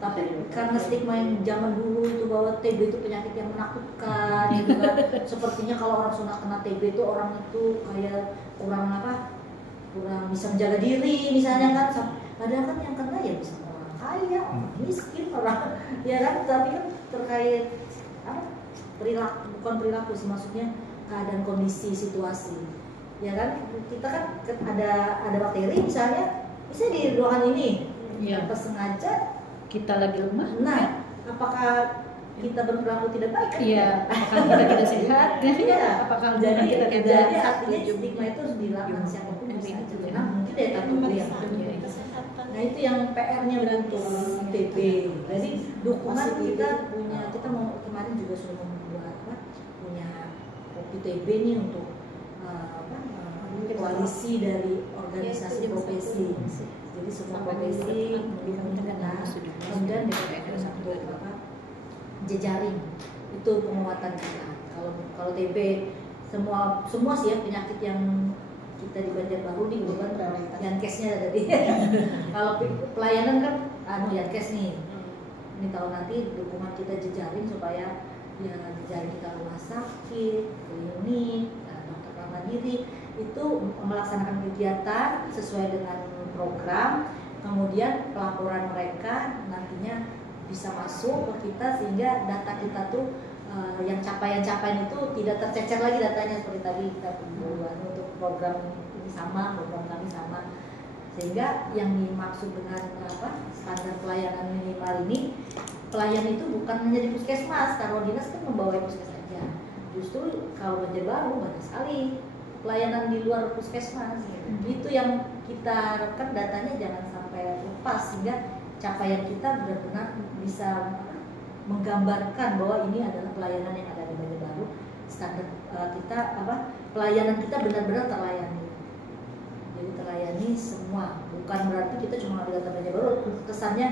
Tapi karena stigma yang zaman dulu itu bahwa TB itu penyakit yang menakutkan, gitu kan. Sepertinya kalau orang sudah kena TB itu orang itu kayak kurang bisa menjaga diri misalnya kan. Padahal kan yang kena ya bisa orang kaya, orang miskin, orang ya kan. Tapi kan terkait perilaku, bukan perilaku sih maksudnya keadaan kondisi situasi. Ya kan kita kan ada bakteri misalnya di ruangan ini tanpa sengaja kita lagi lemah. Nah, apakah kita berperilaku tidak baik? Iya. Apakah kita tidak sehat? Iya. Apakah jadi kita tidak artinya stigma itu harus dihilangkan siapapun bisa aja. Nah, mungkin dari tubuh yang Nah itu yang PR-nya untuk TB. Jadi dukungan kita mau kemarin juga sudah membuat punya kopi TB nih untuk koalisi dari organisasi profesi. Jadi semua profesi kemudian ada satu jejaring itu penguatan kita. Kalau TB semua sih ya penyakit yang kita di Banjarbaru nih bukan Yankesnya ada di kalau pelayanan kan Yankes nih. Ini kalau nanti dukungan kita jejaring supaya ya jejaring kita rumah sakit, klinik, dokter mandiri itu melaksanakan kegiatan sesuai dengan program, kemudian pelaporan mereka nantinya bisa masuk ke kita sehingga data kita tuh yang capaian-capaian itu tidak tercecer lagi datanya seperti tadi kita buat untuk program ini sama, program kami sama, sehingga yang dimaksud dengan standar pelayanan minimal ini, pelayan itu bukan hanya di puskesmas, kalau dinas kan membawa puskesmas saja. Justru kalau Banjarbaru banyak sekali pelayanan di luar puskesmas. Itu yang kita harapkan datanya jangan sampai lepas sehingga capaian kita benar-benar bisa menggambarkan bahwa ini adalah pelayanan yang ada di Banjarbaru. Standar kita pelayanan kita benar-benar terlayani. Jadi terlayani semua, bukan berarti kita cuma ngambil data Banjarbaru, kesannya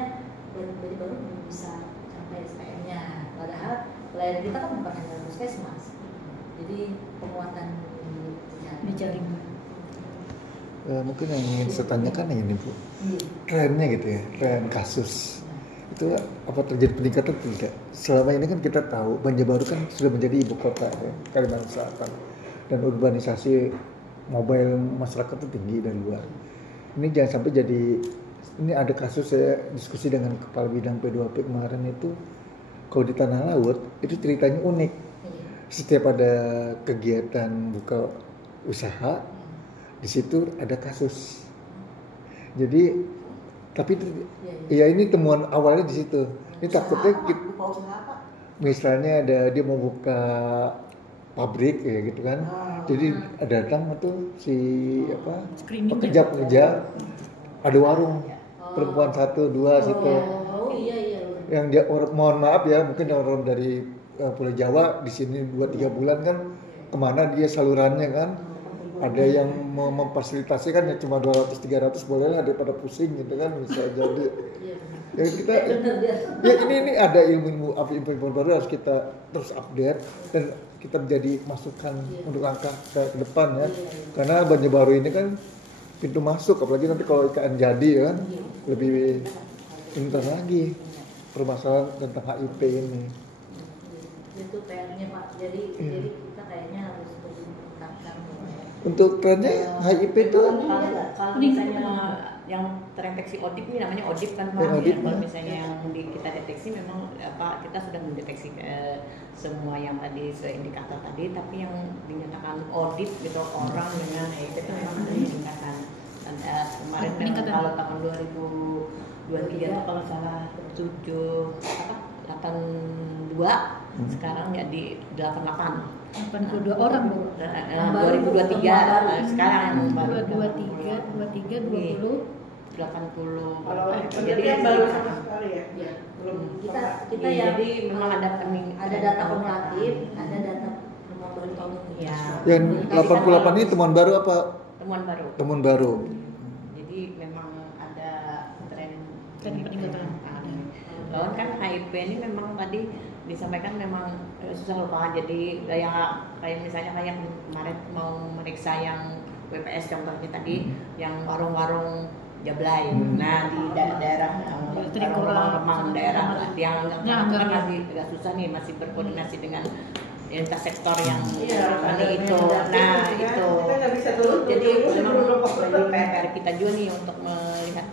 Banjarbaru belum bisa sampai SPM-nya. Padahal pelayanan kita kan bukan hanya puskesmas. Jadi penguatan di jaring. Mungkin yang ingin saya tanyakan ini Bu, trennya gitu ya, tren kasus itu apa terjadi peningkatan atau tidak? Selama ini kan kita tahu Banjarbaru kan sudah menjadi ibu kota ya, Kalimantan Selatan, dan urbanisasi mobile masyarakat itu tinggi dari luar. Ini jangan sampai jadi, ini ada kasus saya diskusi dengan kepala bidang P2P kemarin itu, kalau di Tanah Laut itu ceritanya unik. Setiap ada kegiatan buka usaha, di situ ada kasus. Jadi tapi itu, ya ini temuan awalnya di situ. Ini takutnya misalnya ada dia mau buka pabrik ya gitu kan. Jadi datang tuh si pekerja ada warung perempuan 1, 2 situ. Yang dia mohon maaf ya, mungkin orang dari Pulau Jawa di sini 2-3 bulan kan kemana dia salurannya kan. Ada yang memfasilitasi kan ya cuma 200-300 boleh lah daripada pusing gitu kan, bisa jadi. Ya kita ya ini ada ilmu baru harus kita terus update dan kita menjadi masukan untuk langkah ke depan ya. Karena Banjarbaru ini kan pintu masuk, apalagi nanti kalau IKN jadi kan lebih pintar lagi permasalahan tentang HIP ini. Itu PR-nya Pak. Jadi kita kayaknya harus meningkatkan. Untuk trennya HIP itu kalau misalnya yang terinfeksi ODIP ini namanya ODIP kan Pak. Ya, kalau misalnya yang kita deteksi memang kita sudah mendeteksi semua yang tadi seindikator tadi, tapi yang dinyatakan ODIP gitu orang dengan HIP itu memang ada peningkatan. Dan kemarin memang kalau tahun 2023 itu kalau salah 82 sekarang jadi 88. 82 orang Bu. 2023 sekarang yang baru 23 20 80. Jadi baru sama sekali ya. Belum Kita ya, jadi memang ada data kumulatif, ada data baru tahun ini. Ya. Yang 88 ini temuan baru apa? Temuan baru. Jadi memang ada tren peningkatan. Lawan kan HIP ini memang tadi disampaikan memang susah lupa. Jadi kayak misalnya kayak kemarin mau meriksa yang WPS contohnya tadi yang warung-warung Jablay. Nah di daerah remang daerah yang kan masih agak susah nih, masih berkoordinasi dengan lintas sektor yang seperti itu. Nah itu jadi memang PR kita juga nih untuk melihat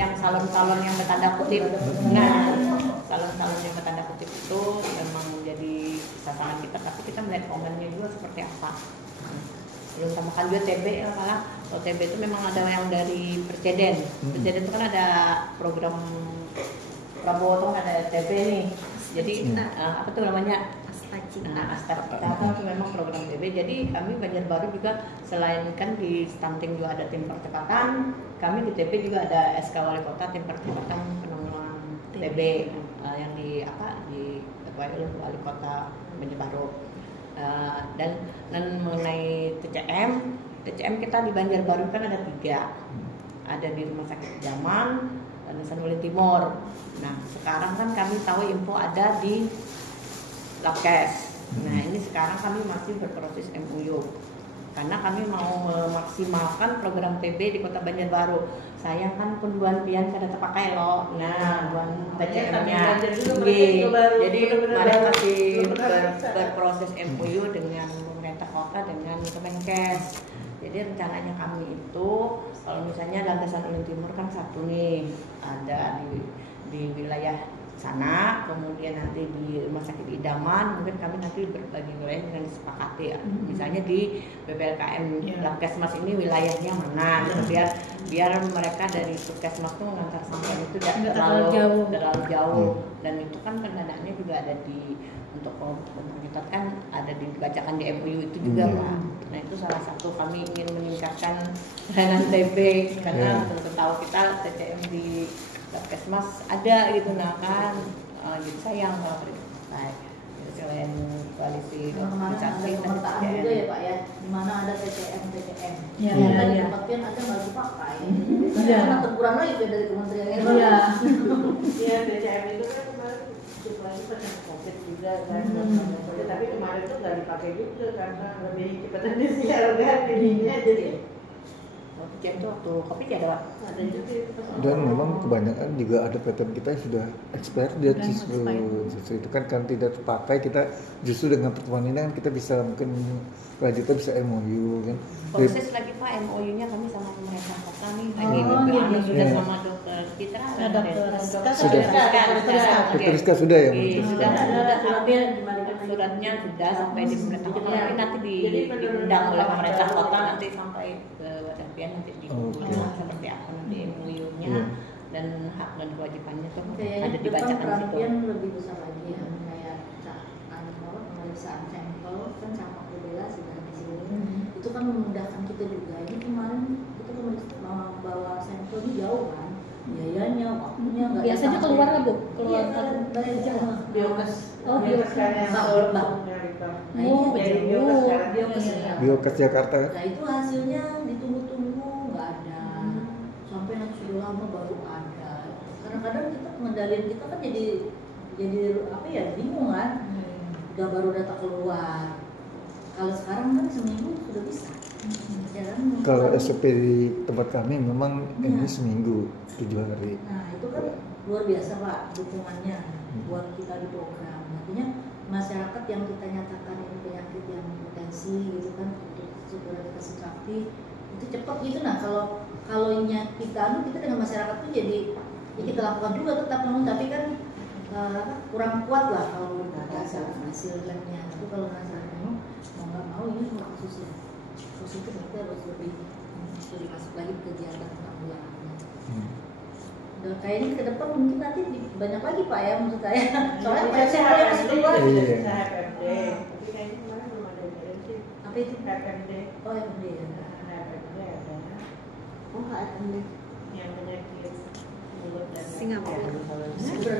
yang salon-salon yang bertanda kutip. Nah, salon-salon yang bertanda kutip itu memang menjadi sasaran kita, tapi kita melihat komennya juga seperti apa. Belum tambahkan juga TB ya, kalau TB itu memang ada yang dari Presiden. Presiden itu kan ada program Prabowo tuh ada TB nih. Jadi apa tuh namanya? Asta Cita itu memang program TB. Jadi kami Banjarbaru juga selain kan di stunting juga ada tim percepatan, kami di TB juga ada SK Wali Kota tim percepatan penanggulangan TB yang diketuai oleh Wali Kota Banjarbaru. Dan mengenai TCM kita di Banjarbaru kan ada 3, ada di Rumah Sakit Zaman dan Sanuli Timur. Nah sekarang kan kami tahu info ada di Labkes. Nah ini sekarang kami masih berproses MOU karena kami mau memaksimalkan program TB di Kota Banjarbaru. Sayang kan Punduan Pian kada terpakai loh. Nah, buan TCM-nya. Jadi kemarin masih berproses MOU dengan pemerintah kota dengan Kemenkes. Jadi rencananya kami itu kalau misalnya landasan Ulin Timur kan satu nih, ada di wilayah sana, kemudian nanti di Rumah Sakit Idaman, mungkin kami nanti berbagi wilayah dengan disepakati ya. Misalnya di BPLKM Labkesmas ini wilayahnya mana, gitu, biar mereka dari Puskesmas tuh mengantar sampai itu tidak terlalu jauh. Dan itu kan pendanaannya juga ada di untuk pemerintah kan ada dibacakan di MOU itu juga Pak. Nah itu salah satu kami ingin meningkatkan layanan TB karena tahu kita TCM di Labkesmas ada gitu, nah kan jadi sayang kalau baik selain koalisi organisasi dan pemetaan juga ya Pak ya, di mana ada TCM Ya, di tempat yang ada nggak dipakai, karena teguran lagi dari kementerian itu. Iya, TCM itu kan kemarin situasi pas COVID juga kan, tapi kemarin tuh nggak dipakai juga karena lebih cepat disiarkan dirinya jadi. Jam itu waktu kopi ada Pak? Ada juga itu pas. Dan memang kebanyakan juga ada pattern kita yang sudah expired dia justru itu kan tidak terpakai, kita justru dengan pertemuan ini kan kita bisa mungkin lanjutnya bisa MOU kan. Proses lagi Pak MOU-nya kami sama pemerintah kota nih lagi sudah sama dokter kita Dokter Rizka sudah ya? Sudah hampir suratnya sudah sampai di pemerintah kota, tapi nanti diundang oleh pemerintah kota nanti sampai ke Wadapian nanti dikumpulkan seperti apa nanti MOU-nya dan hak dan kewajibannya tuh ada dibacakan di situ. Kayaknya lebih besar lagi ya, kayak pemeriksaan sampel kan campak rubella sudah di sini, itu kan memudahkan kita juga. Ini kemarin kita mau bawa sampel ini jauh kan, biayanya, waktunya nggak. Biasanya keluar nggak Bu? Keluar dari Jawa. Biokes. Oh, Biokes. Biokes Jakarta ya? Nah itu hasilnya ditunggu-tunggu nggak ada, sampai nanti sudah lama baru ada. Kadang-kadang kita pengendalian kita kan jadi apa ya, bingung kan, udah baru data keluar. Kalau sekarang kan seminggu sudah bisa. Ya kan? Kalau SOP di tempat kami memang ini seminggu 7 hari. Nah itu kan luar biasa Pak dukungannya buat kita di program. Artinya masyarakat yang kita nyatakan ini penyakit yang potensi gitu kan, untuk segera dikasih terapi itu cepat gitu. Nah kalau kita dengan masyarakat tuh jadi ya kita lakukan juga tetap namun tapi kan kurang kuat lah kalau hasil labnya. Tapi kalau masyarakat mau nggak mau ini cuma kasus ya, kasus itu berarti harus lebih masuk lagi ke kegiatan penanggulangannya. Dan kayaknya ke depan mungkin nanti banyak lagi Pak ya, maksud saya. Soalnya saya masih keluar. HFMD, tapi kayaknya kemarin belum ada yang sih. Apa itu? HFMD. Oh HFMD ya. HFMD ada. Oh, HFMD. Yang penyakit mulut dan Singapura. Berarti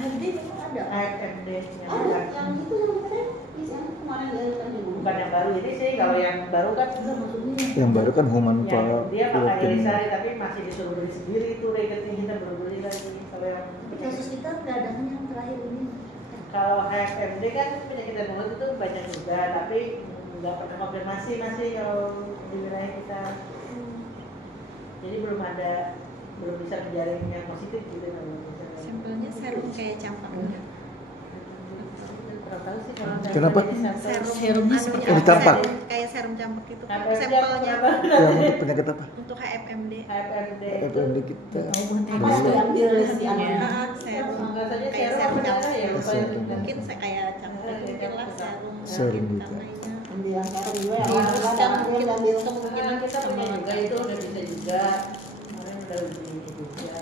HFMD memang ada. HFMD Ada yang itu yang kemarin di sana kemarin diadakan juga. bukan yang baru ini sih, kalau yang baru kan Yang baru kan human dia pakai Elisari tapi masih disuruh beli sendiri itu rekening kita baru beli lagi. Kalau yang Tapi kasus kita nggak ada kan yang terakhir ini. kalau HFMD kan penyakit mulut itu banyak juga, tapi nggak pernah konfirmasi masih kalau di wilayah kita. Jadi belum bisa menjaring yang positif gitu kalau misalnya. Sampelnya serum kayak campak. Kurang tahu sih kalau Kenapa? Serumnya seperti Oh, campak. kayak serum campak itu. HFMD Sampelnya Yang untuk penyakit apa? untuk HFMD. HFMD FMD kita. Pas diambil Serum Enggak saja kayak serum serum ada campak. ya, lupa Serum. ya. Mungkin saya kayak campak mungkin lah serum. Serum juga. Namanya. ambil yang serum juga ya. Iya, Kan kan ambil ambil Kemungkinan kita punya juga itu udah bisa juga. Kemarin udah beli juga.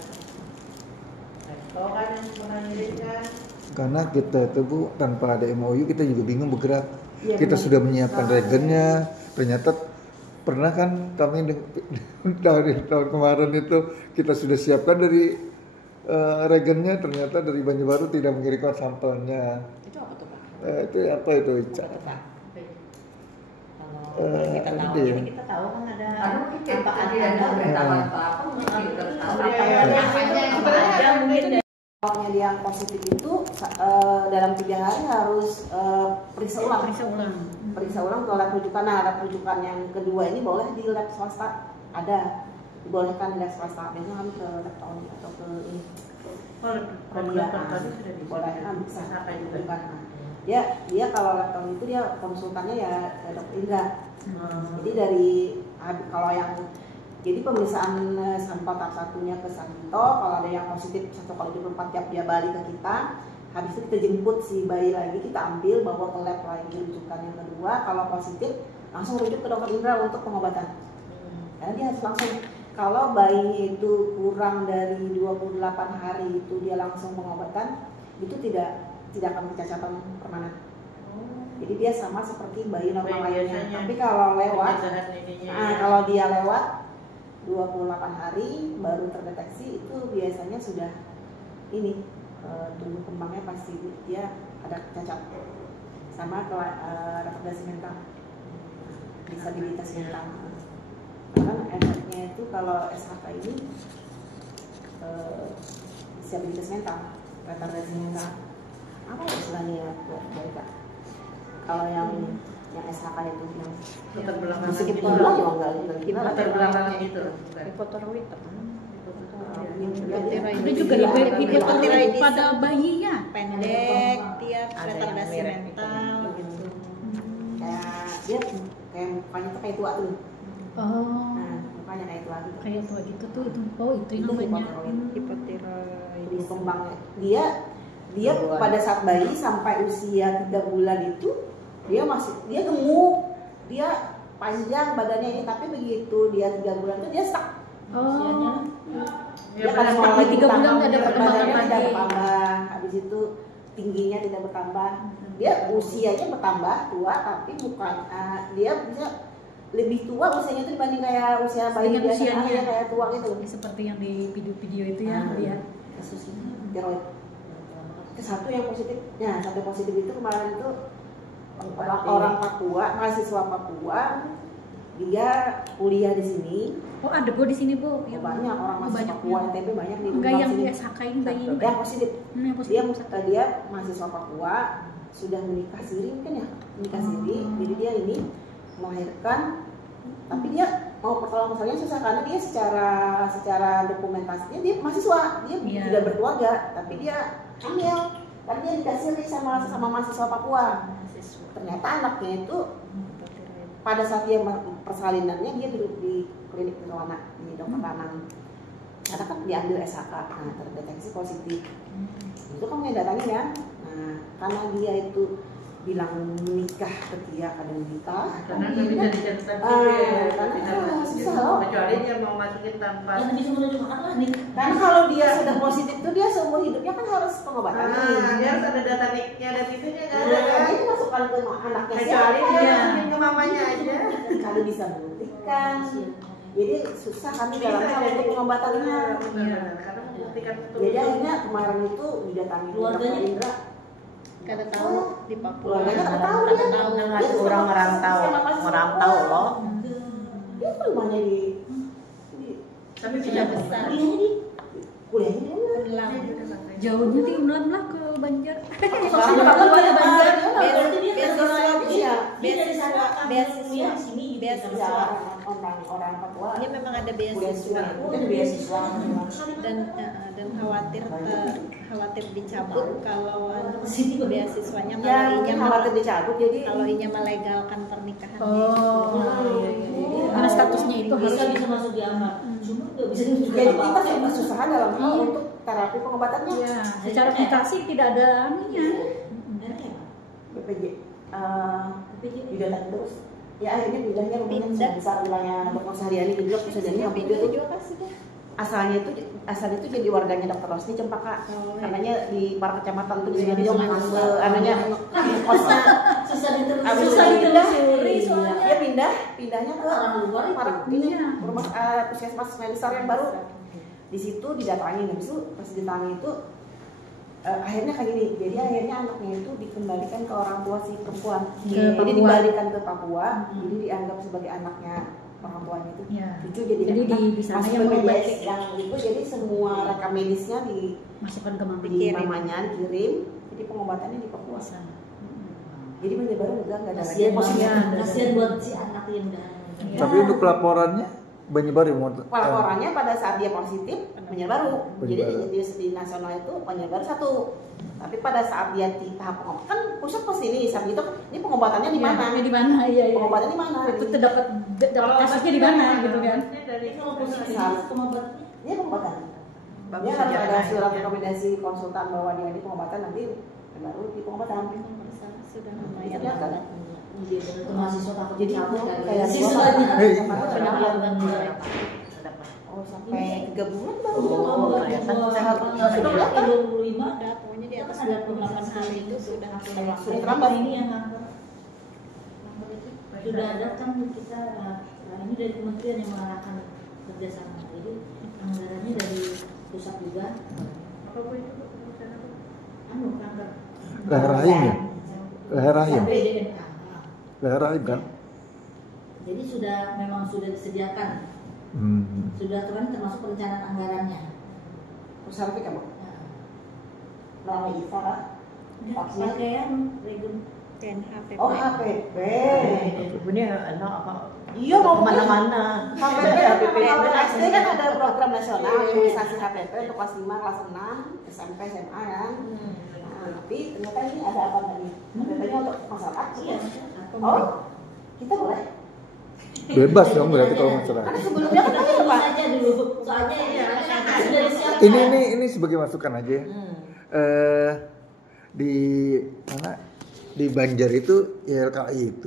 Kalau kan yang pernah ngirimkan Karena kita itu Bu, tanpa ada MOU kita juga bingung bergerak. Iya, Kita benar. sudah menyiapkan regennya, ternyata pernah kan kami dari tahun kemarin itu kita sudah siapkan dari regennya, ternyata dari Banjarbaru tidak mengirimkan sampelnya. Itu apa tuh Pak? Itu apa itu Ica? Apa tuh, Pak? Kalau kita tahu, iya. jadi kita tahu kan ada Mungkin apa tidak ada pengetahuan apa-apa mungkin kita tahu apa yang apa aja mungkin Kalau dia yang positif itu dalam 3 hari harus periksa ulang. Periksa ulang ke lab rujukan. Nah, lab rujukan yang kedua ini boleh di lab swasta, ada dibolehkan di lab swasta. Biasanya kami ke lab tahun atau ke ini. Bolehkan bisa. Rujukan. Dia kalau lab tahun itu dia konsultannya ya Dr. Indra. Jadi dari kalau yang jadi pemeriksaan sampel tahap satunya ke Santo, kalau ada yang positif 1x24 jam dia balik ke kita, habis itu kita jemput si bayi lagi, kita ambil bawa ke lab lagi rujukan yang kedua, kalau positif langsung rujuk ke Dr. Indra untuk pengobatan. Karena dia harus langsung, kalau bayi itu kurang dari 28 hari itu dia langsung pengobatan, itu tidak akan kecacatan permanen. Jadi dia sama seperti bayi normal lainnya. Tapi kalau lewat, kalau dia lewat 28 hari baru terdeteksi, itu biasanya sudah ini tumbuh kembangnya pasti dia ada cacat sama retardasi mental, disabilitas mental. Karena efeknya itu kalau SHK ini disabilitas mental, retardasi mental. Apa istilahnya ya buat mereka? Kalau yang SHK itu yang Keterbelakangan sedikit gitu. lah ya enggak kita Keterbelakangan gitu. Hipotiroid. Itu juga hipotiroid pada bayinya. Pendek, dia Ada yang retardasi mirip mental gitu. dia kayak mukanya tuh kayak tua tuh. Oh, Nah, mukanya kayak tua gitu. kayak tua gitu tuh itu. Oh, itu namanya. Hipotiroid. Tumbuh kembangnya dia pada saat bayi sampai usia 3 bulan itu dia gemuk, dia panjang badannya ini, tapi begitu dia 3 bulan itu dia stuck. Oh, Dia pada mulai 3 bulan nggak ada perkembangan badannya tidak lagi. bertambah, habis itu tingginya tidak bertambah. Dia usianya bertambah tua, tapi bukan dia bisa lebih tua usianya itu dibanding kayak usia bayi Dengan biasa, usianya. dia kayak tua gitu. seperti yang di video-video itu ya, lihat. Kasus tiroid. Itu satu yang positif. Nah, satu positif itu kemarin itu orang Papua, mahasiswa Papua, dia kuliah di sini. Oh, ada Bu di sini, Bu. Ya, banyak orang mahasiswa banyak. Papua, NTB banyak di Enggak yang sini. dia sakain bayi ini. Yang positif. Yang positif. Dia mahasiswa Papua, sudah menikah siri mungkin ya, menikah siri. Jadi dia ini melahirkan, tapi dia mau pertolongan misalnya susah karena dia secara dokumentasinya dia mahasiswa, dia Iya. tidak berkeluarga, tapi dia hamil. Karena dia nikah siri sama mahasiswa Papua. Ternyata anaknya itu pada saat dia persalinannya dia duduk di klinik Nirwana di Dr. Ranang. Karena kan diambil SHK, nah terdeteksi positif. Itu kan yang datangin ya. Nah, karena dia itu bilang menikah ketika kadang nikah. Karena nggak bisa diceritakan juga ya. Karena susah loh. Kecuali dia mau masukin tanpa. Karena kalau dia sudah positif tuh dia seumur hidupnya kan harus pengobatan. Dia harus ada data niknya dan itunya nggak ada Nah, kan? dia masukkan ke anaknya Kecuali siapa? dia masukin ke mamanya aja. Kalau bisa membuktikan. Jadi susah kami dalam hal untuk pengobatannya. Karena membuktikan itu. Jadi akhirnya kemarin itu didatangi Dr. Indra. Kada tahu di Papua. Keluarganya nggak tahu dia. Ada orang merantau loh. Dia tuh rumahnya di Tapi Sudah bisa besar. kuliahnya di mana? Ulang. Jauhnya di Umlam lah ke Banjar. Sekarang Papua ke Banjar. Beasiswa orang Papua. ini memang ada Kuliah beasiswa itu beasiswa. dan khawatir dicabut kalau beasiswanya Ya, kalau mungkin inya khawatir dicabut jadi kalau inya melegalkan pernikahan. Oh, karena statusnya itu harus masuk di amat. Cuma nggak bisa jadi kita serba kesusahan dalam hal untuk terapi pengobatannya. ya, secara aplikasi tidak ada anunya. BPJ didata terus. Ya akhirnya pindahnya rumahnya sudah besar, wilayah Dr. Sehari-hari di blok bisa jadi hampir Pindah itu. juga kasih deh. Asalnya itu jadi warganya Dr. Rosni Cempaka. Karenanya di para kecamatan tuh jadi dia anunya kosnya susah ditelusuri. susah ditelusuri soalnya. Dia pindahnya ke Orang luar itu. para ini Iya. rumah puskesmas Melisar yang baru. Di situ didatangin, habis itu pas didatangi itu akhirnya kayak gini. Jadi akhirnya anaknya itu dikembalikan ke orang tua si perempuan. Jadi Papua. dibalikan ke Papua, jadi dianggap sebagai anaknya orang tuanya itu. Ya. Cucu jadi Jadi anak, di sana masuk yang BPJS mengobati. yang itu jadi semua rekam medisnya masukkan ke mama. mamanya dikirim, jadi pengobatannya di Papua. Jadi penyebaran udah nggak ada lagi Kasihan positif. banget. Kasihan buat si anak yang udah. Tapi untuk pelaporannya menyebar ya mau Pelaporannya pada saat dia positif penyebar baru. Jadi Penyebar. di nasional itu penyebar satu. Tapi pada saat dia di tahap pengobatan kan pusat pasti ini saat itu ini pengobatannya di mana? Di mana? Iya. Pengobatannya di mana? Itu terdapat kasusnya di mana gitu kan? Dari Kalau positif pengobatan. Dia pengobatan. Bagus Dia harus aja ada anaknya. surat rekomendasi konsultan bahwa dia di pengobatan nanti baru di pengobatan. Sudah Iya, lumayan. kan? Iya, itu mahasiswa takut Jadi dicabut aku kali. kayak Siswanya. Hei. Penyebaran juga. Oh sampai 3 bulan baru. Kalau 25 Ada pokoknya di atas kan ada 28 hari itu sudah Sudah terlambat. Ini yang kanker. Sudah ada kan kita ini dari kementerian yang mengarahkan kerjasama. Jadi anggarannya dari pusat juga. Apa bu itu? Kanker. leher rahim ya? Leher rahim? DNA. Leher rahim kan? Jadi memang sudah disediakan. Sudah kan termasuk perencanaan anggarannya. Usaha apa kamu? Nah, Melalui IFA kan? Vaksin. pakaian regen. HPP. Oh HPP. Ini anak apa? Iya mau Kemana-mana. HPP. Kalau SD kan ada program nasional imunisasi HPP untuk kelas 5, kelas 6, SMP, SMA kan. Nah, tapi ternyata ini ada apa tadi? HPP-nya untuk masyarakat. Iya. Oh, kita boleh. Bebas dong berarti kalau masalah. Karena sebelumnya kan ada Pak. aja dulu. Soalnya sudah disiapkan. Ini sebagai masukan aja. Ya. Di mana di Banjar itu YLKI itu